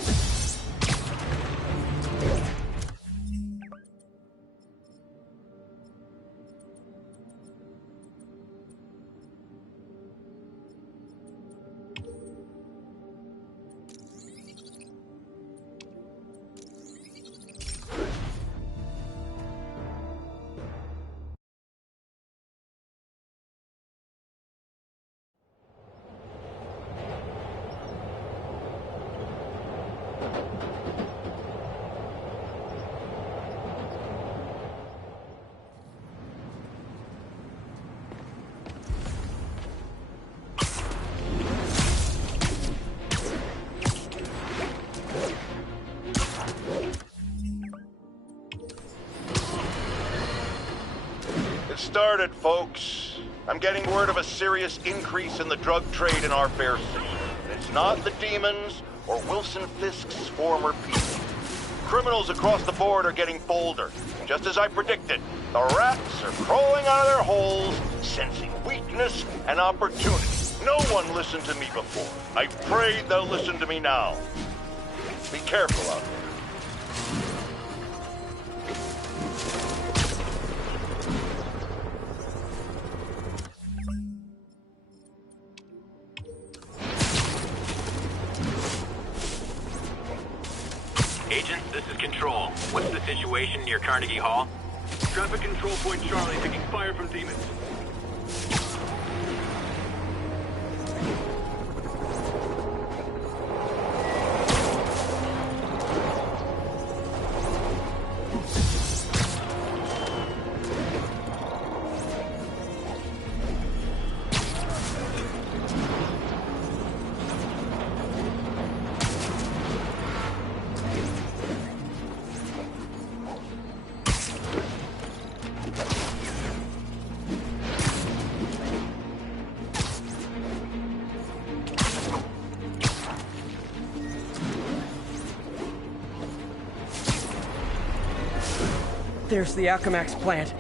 Started, folks. I'm getting word of a serious increase in the drug trade in our fair city. It's not the demons or Wilson Fisk's former people. Criminals across the board are getting bolder. Just as I predicted, the rats are crawling out of their holes, sensing weakness and opportunity. No one listened to me before. I pray they'll listen to me now. Be careful out there. Agent, this is Control. What's the situation near Carnegie Hall? Traffic control point Charlie taking fire from demons. There's the Alchemax plant.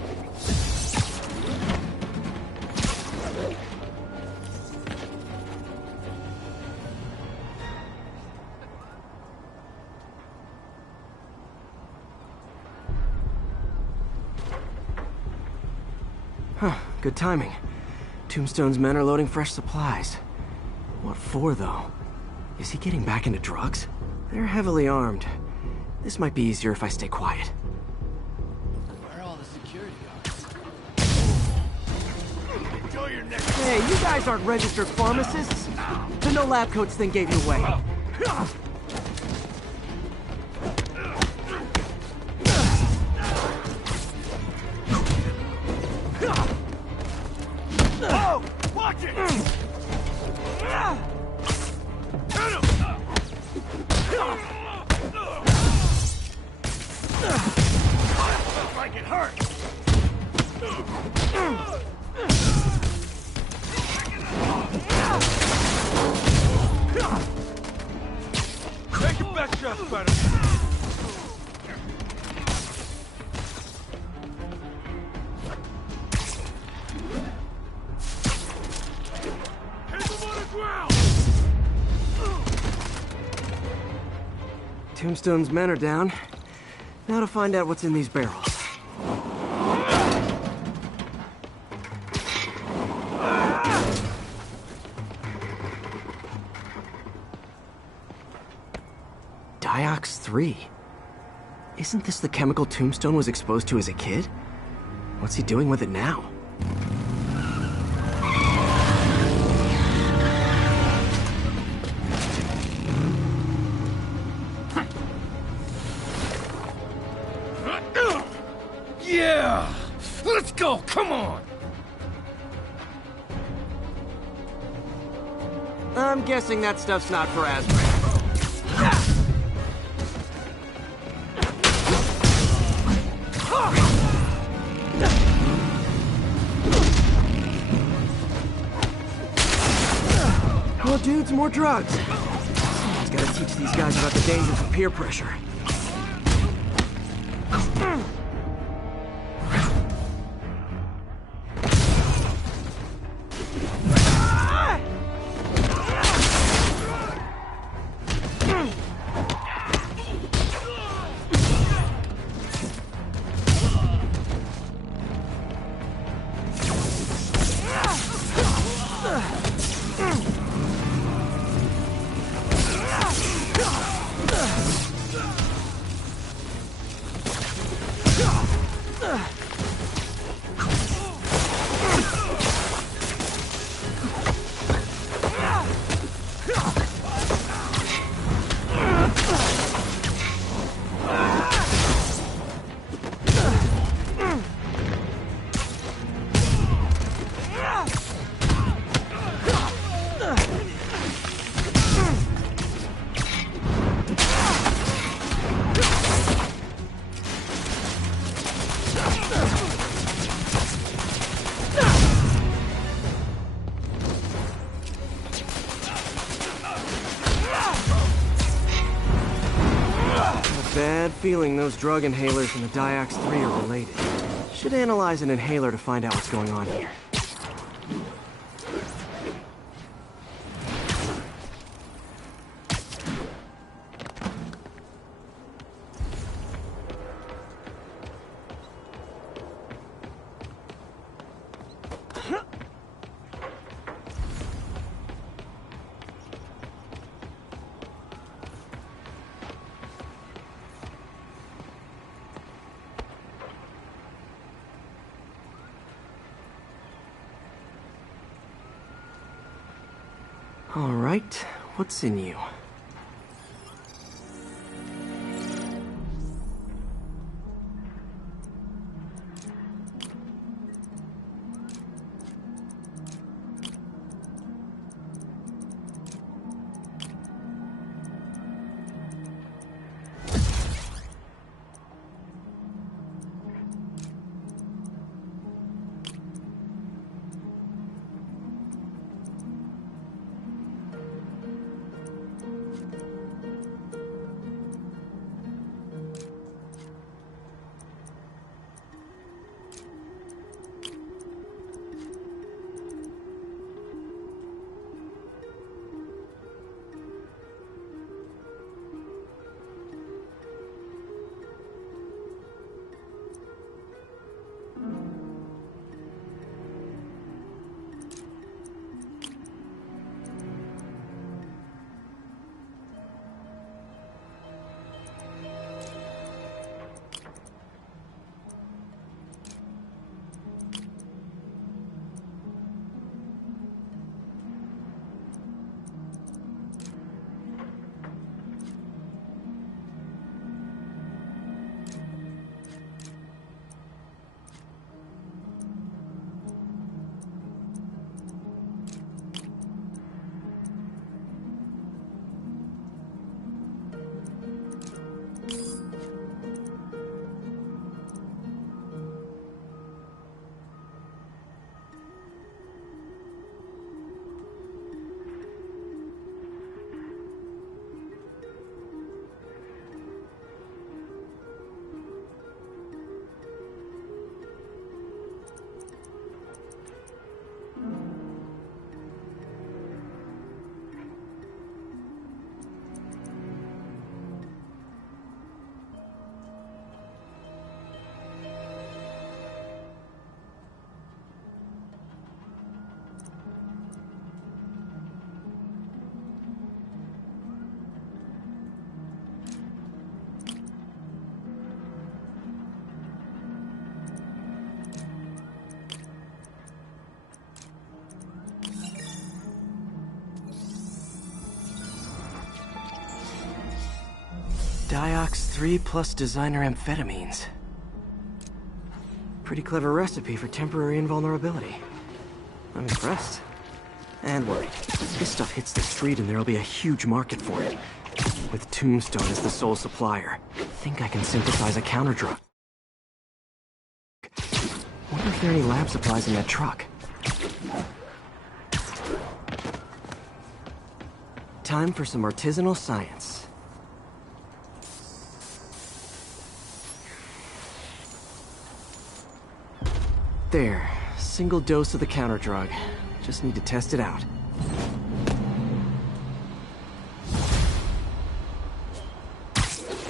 Huh, good timing. Tombstone's men are loading fresh supplies. What for, though? Is he getting back into drugs? They're heavily armed. This might be easier if I stay quiet. Hey, you guys aren't registered pharmacists. The no lab coats thing gave you away. Oh, watch it! Hit him! Looks like it hurt. Make your best shot, Spider. Hit him on the ground. Tombstone's men are down. Now to find out what's in these barrels. Diox 3. Isn't this the chemical Tombstone was exposed to as a kid? What's he doing with it now? Yeah! Let's go! Come on! I'm guessing that stuff's not for asthma. More dudes, more drugs. Someone's gotta teach these guys about the dangers of peer pressure. Bad feeling those drug inhalers and the Diox 3 are related. Should analyze an inhaler to find out what's going on here. All right, what's in you? Diox 3 plus designer amphetamines. Pretty clever recipe for temporary invulnerability. I'm impressed. And worried. This stuff hits the street and there'll be a huge market for it. With Tombstone as the sole supplier, I think I can synthesize a counter-drug. Wonder if there are any lab supplies in that truck. Time for some artisanal science. There, single dose of the counter drug. Just need to test it out.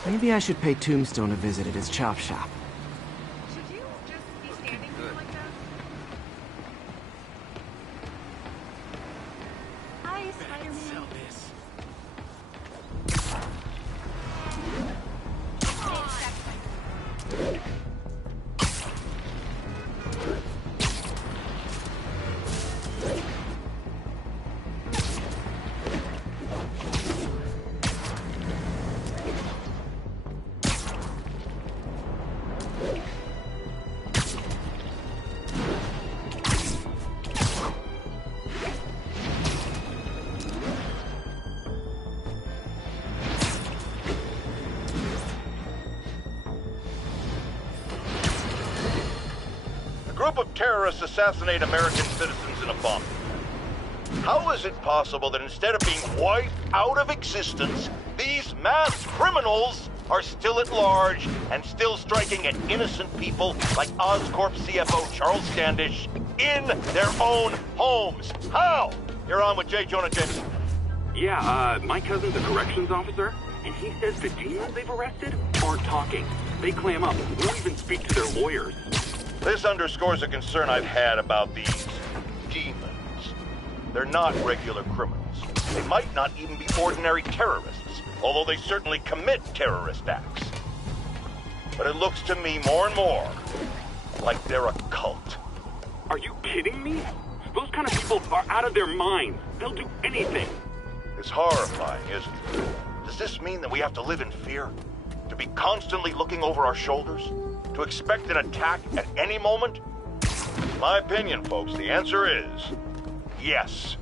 Maybe I should pay Tombstone a visit at his chop shop. Should you just be standing there like that? Hi, Spider-Man. Group of terrorists assassinate American citizens in a bomb. How is it possible that instead of being wiped out of existence, these masked criminals are still at large and still striking at innocent people like Oscorp CFO Charles Standish in their own homes. How? You're on with J. Jonah Jameson. Yeah, my cousin's a corrections officer, and he says the demons they've arrested aren't talking. They clam up, won't even speak to their lawyers. This underscores a concern I've had about these demons. They're not regular criminals. They might not even be ordinary terrorists, although they certainly commit terrorist acts. But it looks to me more and more like they're a cult. Are you kidding me? Those kind of people are out of their minds. They'll do anything. It's horrifying, isn't it? Does this mean that we have to live in fear? To be constantly looking over our shoulders? To expect an attack at any moment? In my opinion, folks, the answer is yes.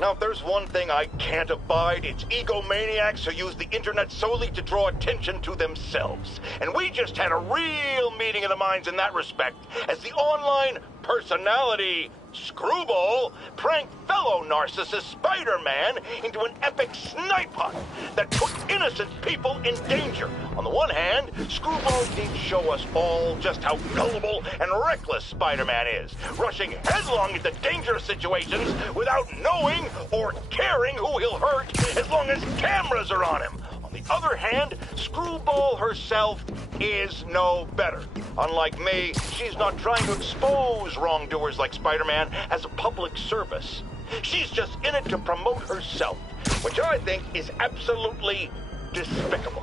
Now, if there's one thing I can't abide, it's egomaniacs who use the internet solely to draw attention to themselves. And we just had a real meeting of the minds in that respect, as the online personality Screwball pranked fellow narcissist Spider-Man into an epic snipe hunt that put innocent people in danger. On the one hand, Screwball did show us all just how gullible and reckless Spider-Man is, rushing headlong into dangerous situations without knowing or caring who he'll hurt as long as cameras are on him. On the other hand, Screwball herself is no better. Unlike me, she's not trying to expose wrongdoers like Spider-Man as a public service. She's just in it to promote herself, which I think is absolutely despicable.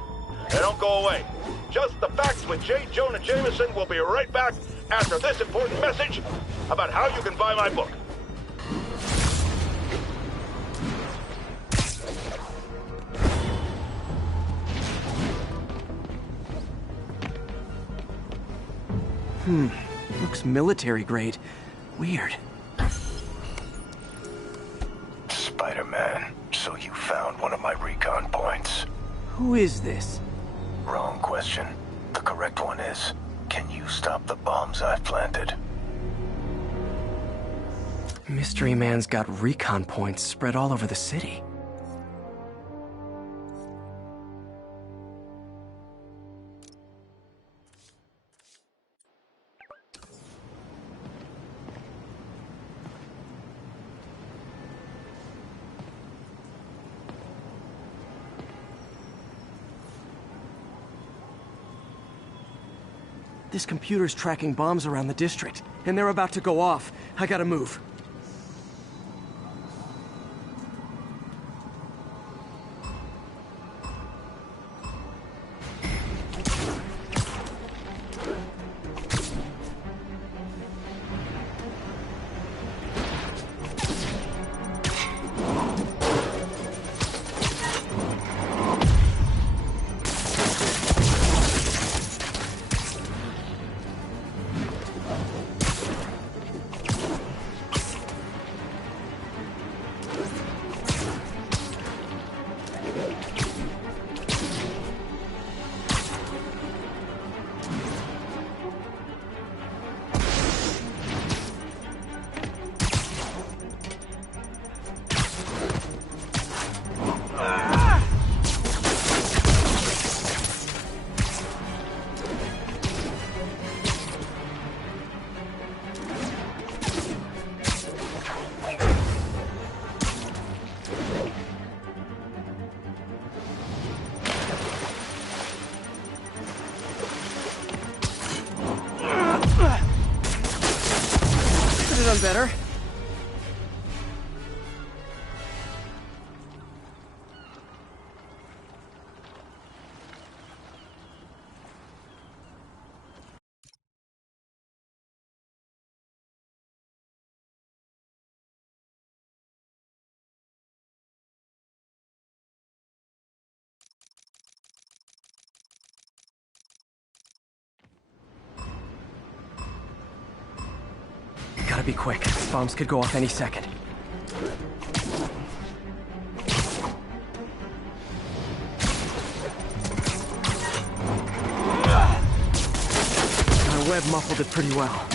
Now don't go away. Just the Facts with J. Jonah Jameson will be right back after this important message about how you can buy my book. Looks military grade. Weird. Spider-Man, so you found one of my recon points. Who is this? Wrong question. The correct one is, can you stop the bombs I've planted? Mystery Man's got recon points spread all over the city. This computer's tracking bombs around the district, and they're about to go off. I gotta move. Done better. Gotta be quick. Bombs could go off any second. My web muffled it pretty well.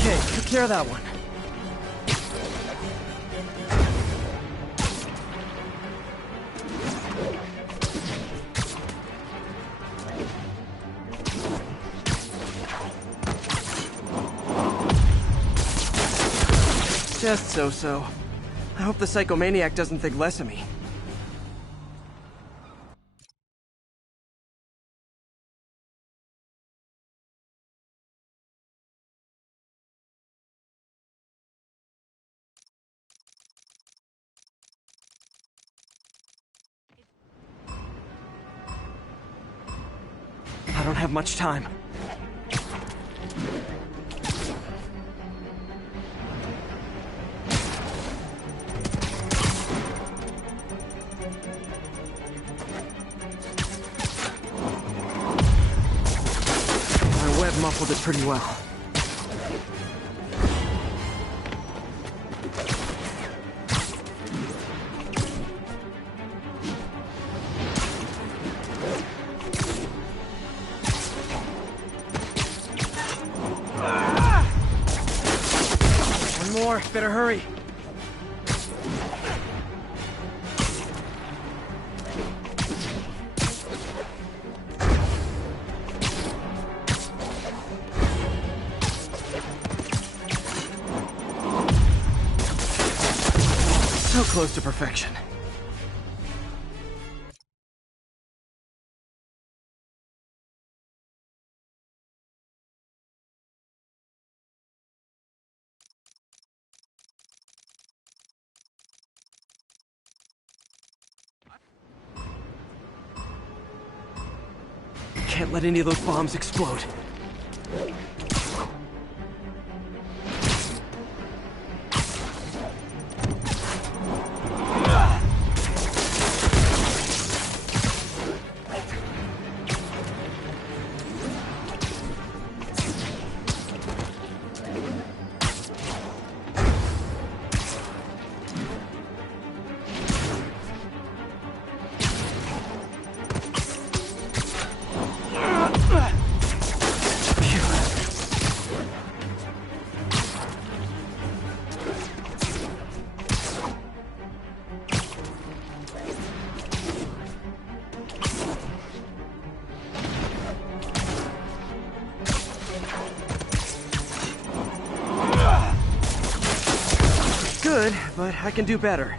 Okay, took care of that one. Just so-so. I hope the psychomaniac doesn't think less of me. I don't have much time. My web muffled it pretty well. Better hurry. So close to perfection. Can't let any of those bombs explode. Good, but I can do better.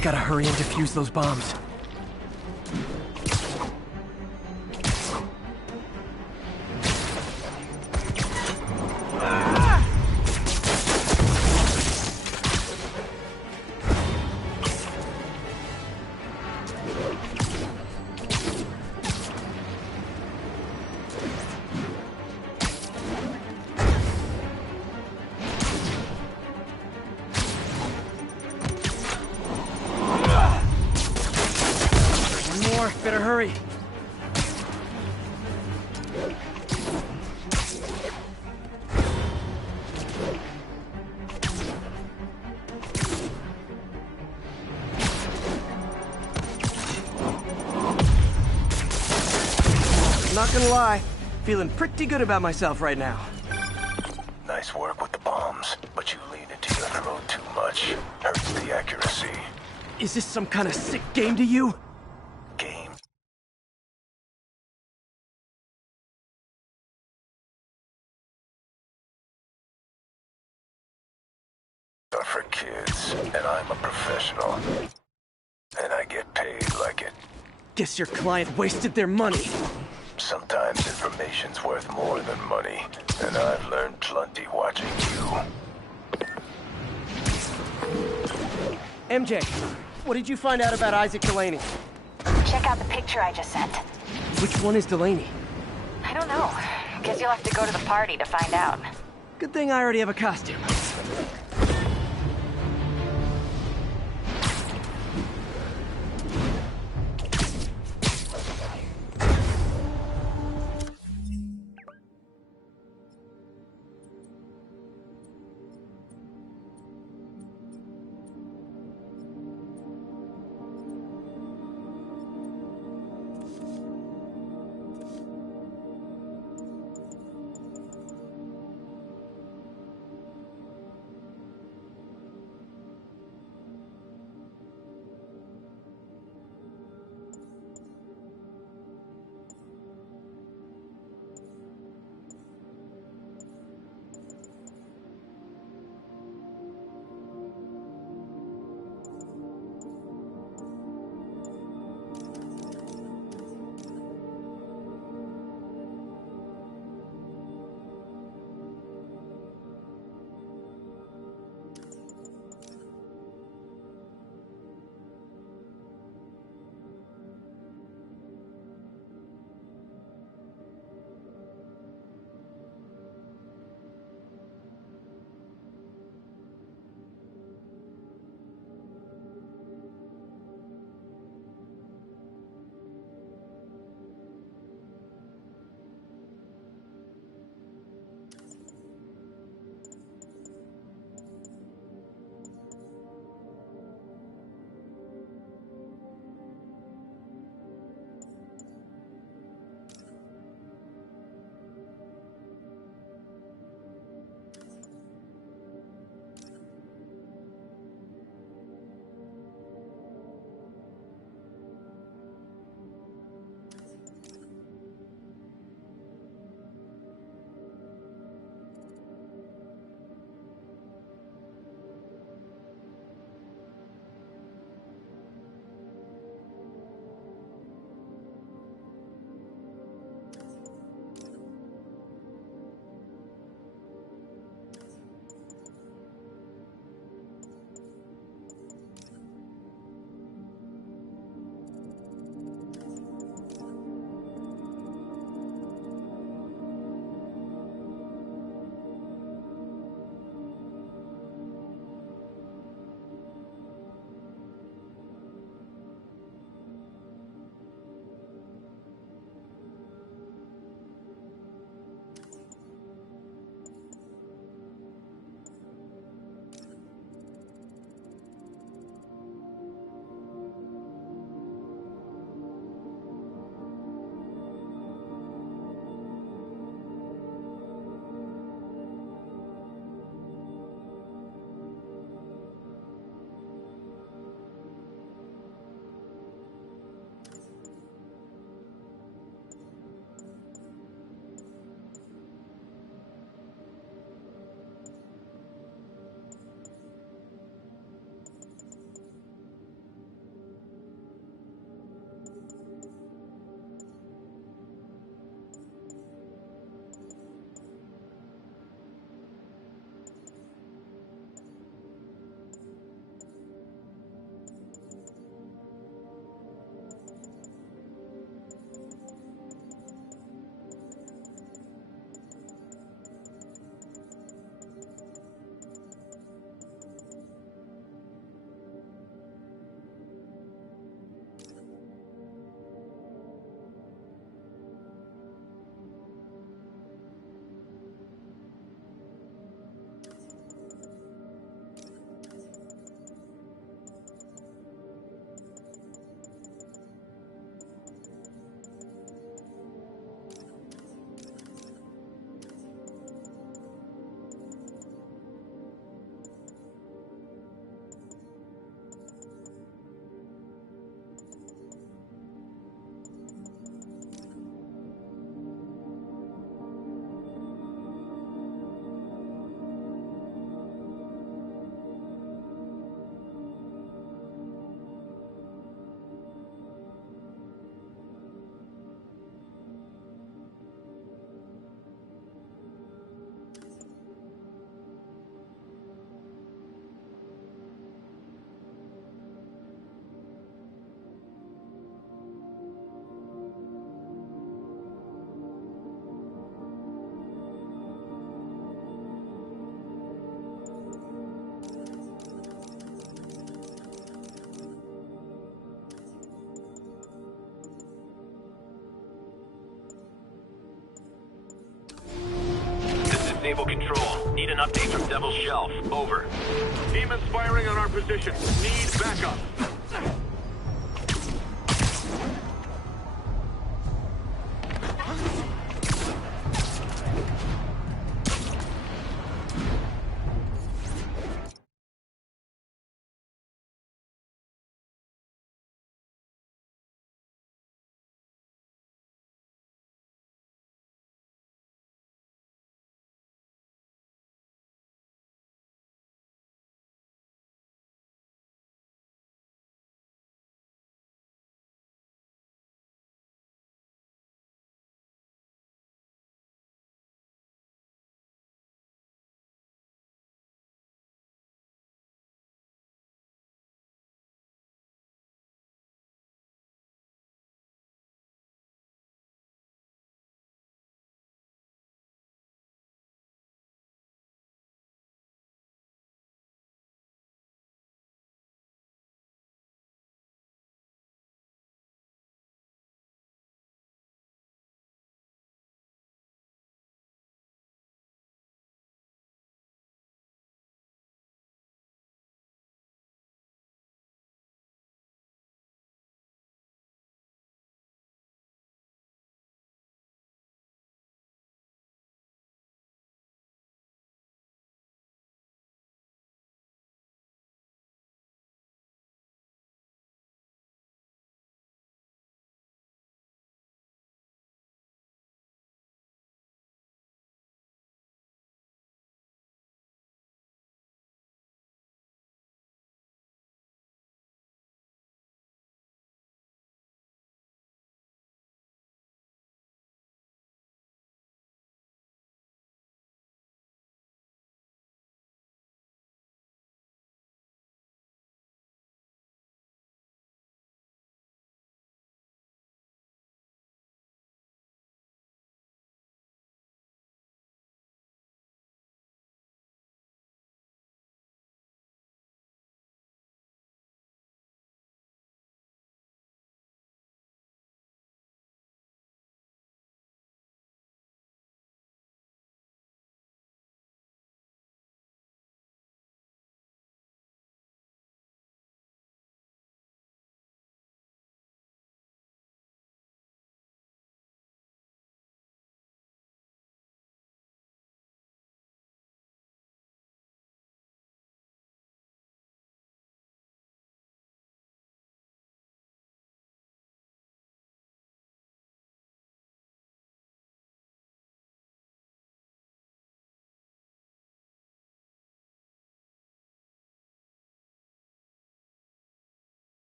Gotta hurry and defuse those bombs. Better hurry. Not gonna lie, feeling pretty good about myself right now. Nice work with the bombs, but you lean into your throat too much. Hurts the accuracy. Is this some kind of sick game to you? Game. Are for kids, and I'm a professional. And I get paid like it. Guess your client wasted their money. Sometimes information's worth more than money, and I've learned plenty watching you. MJ, what did you find out about Isaac Delaney? Check out the picture I just sent. Which one is Delaney? I don't know. Guess you'll have to go to the party to find out. Good thing I already have a costume. Naval Control. Need an update from Devil's Shelf. Over. Demons firing on our position. Need backup.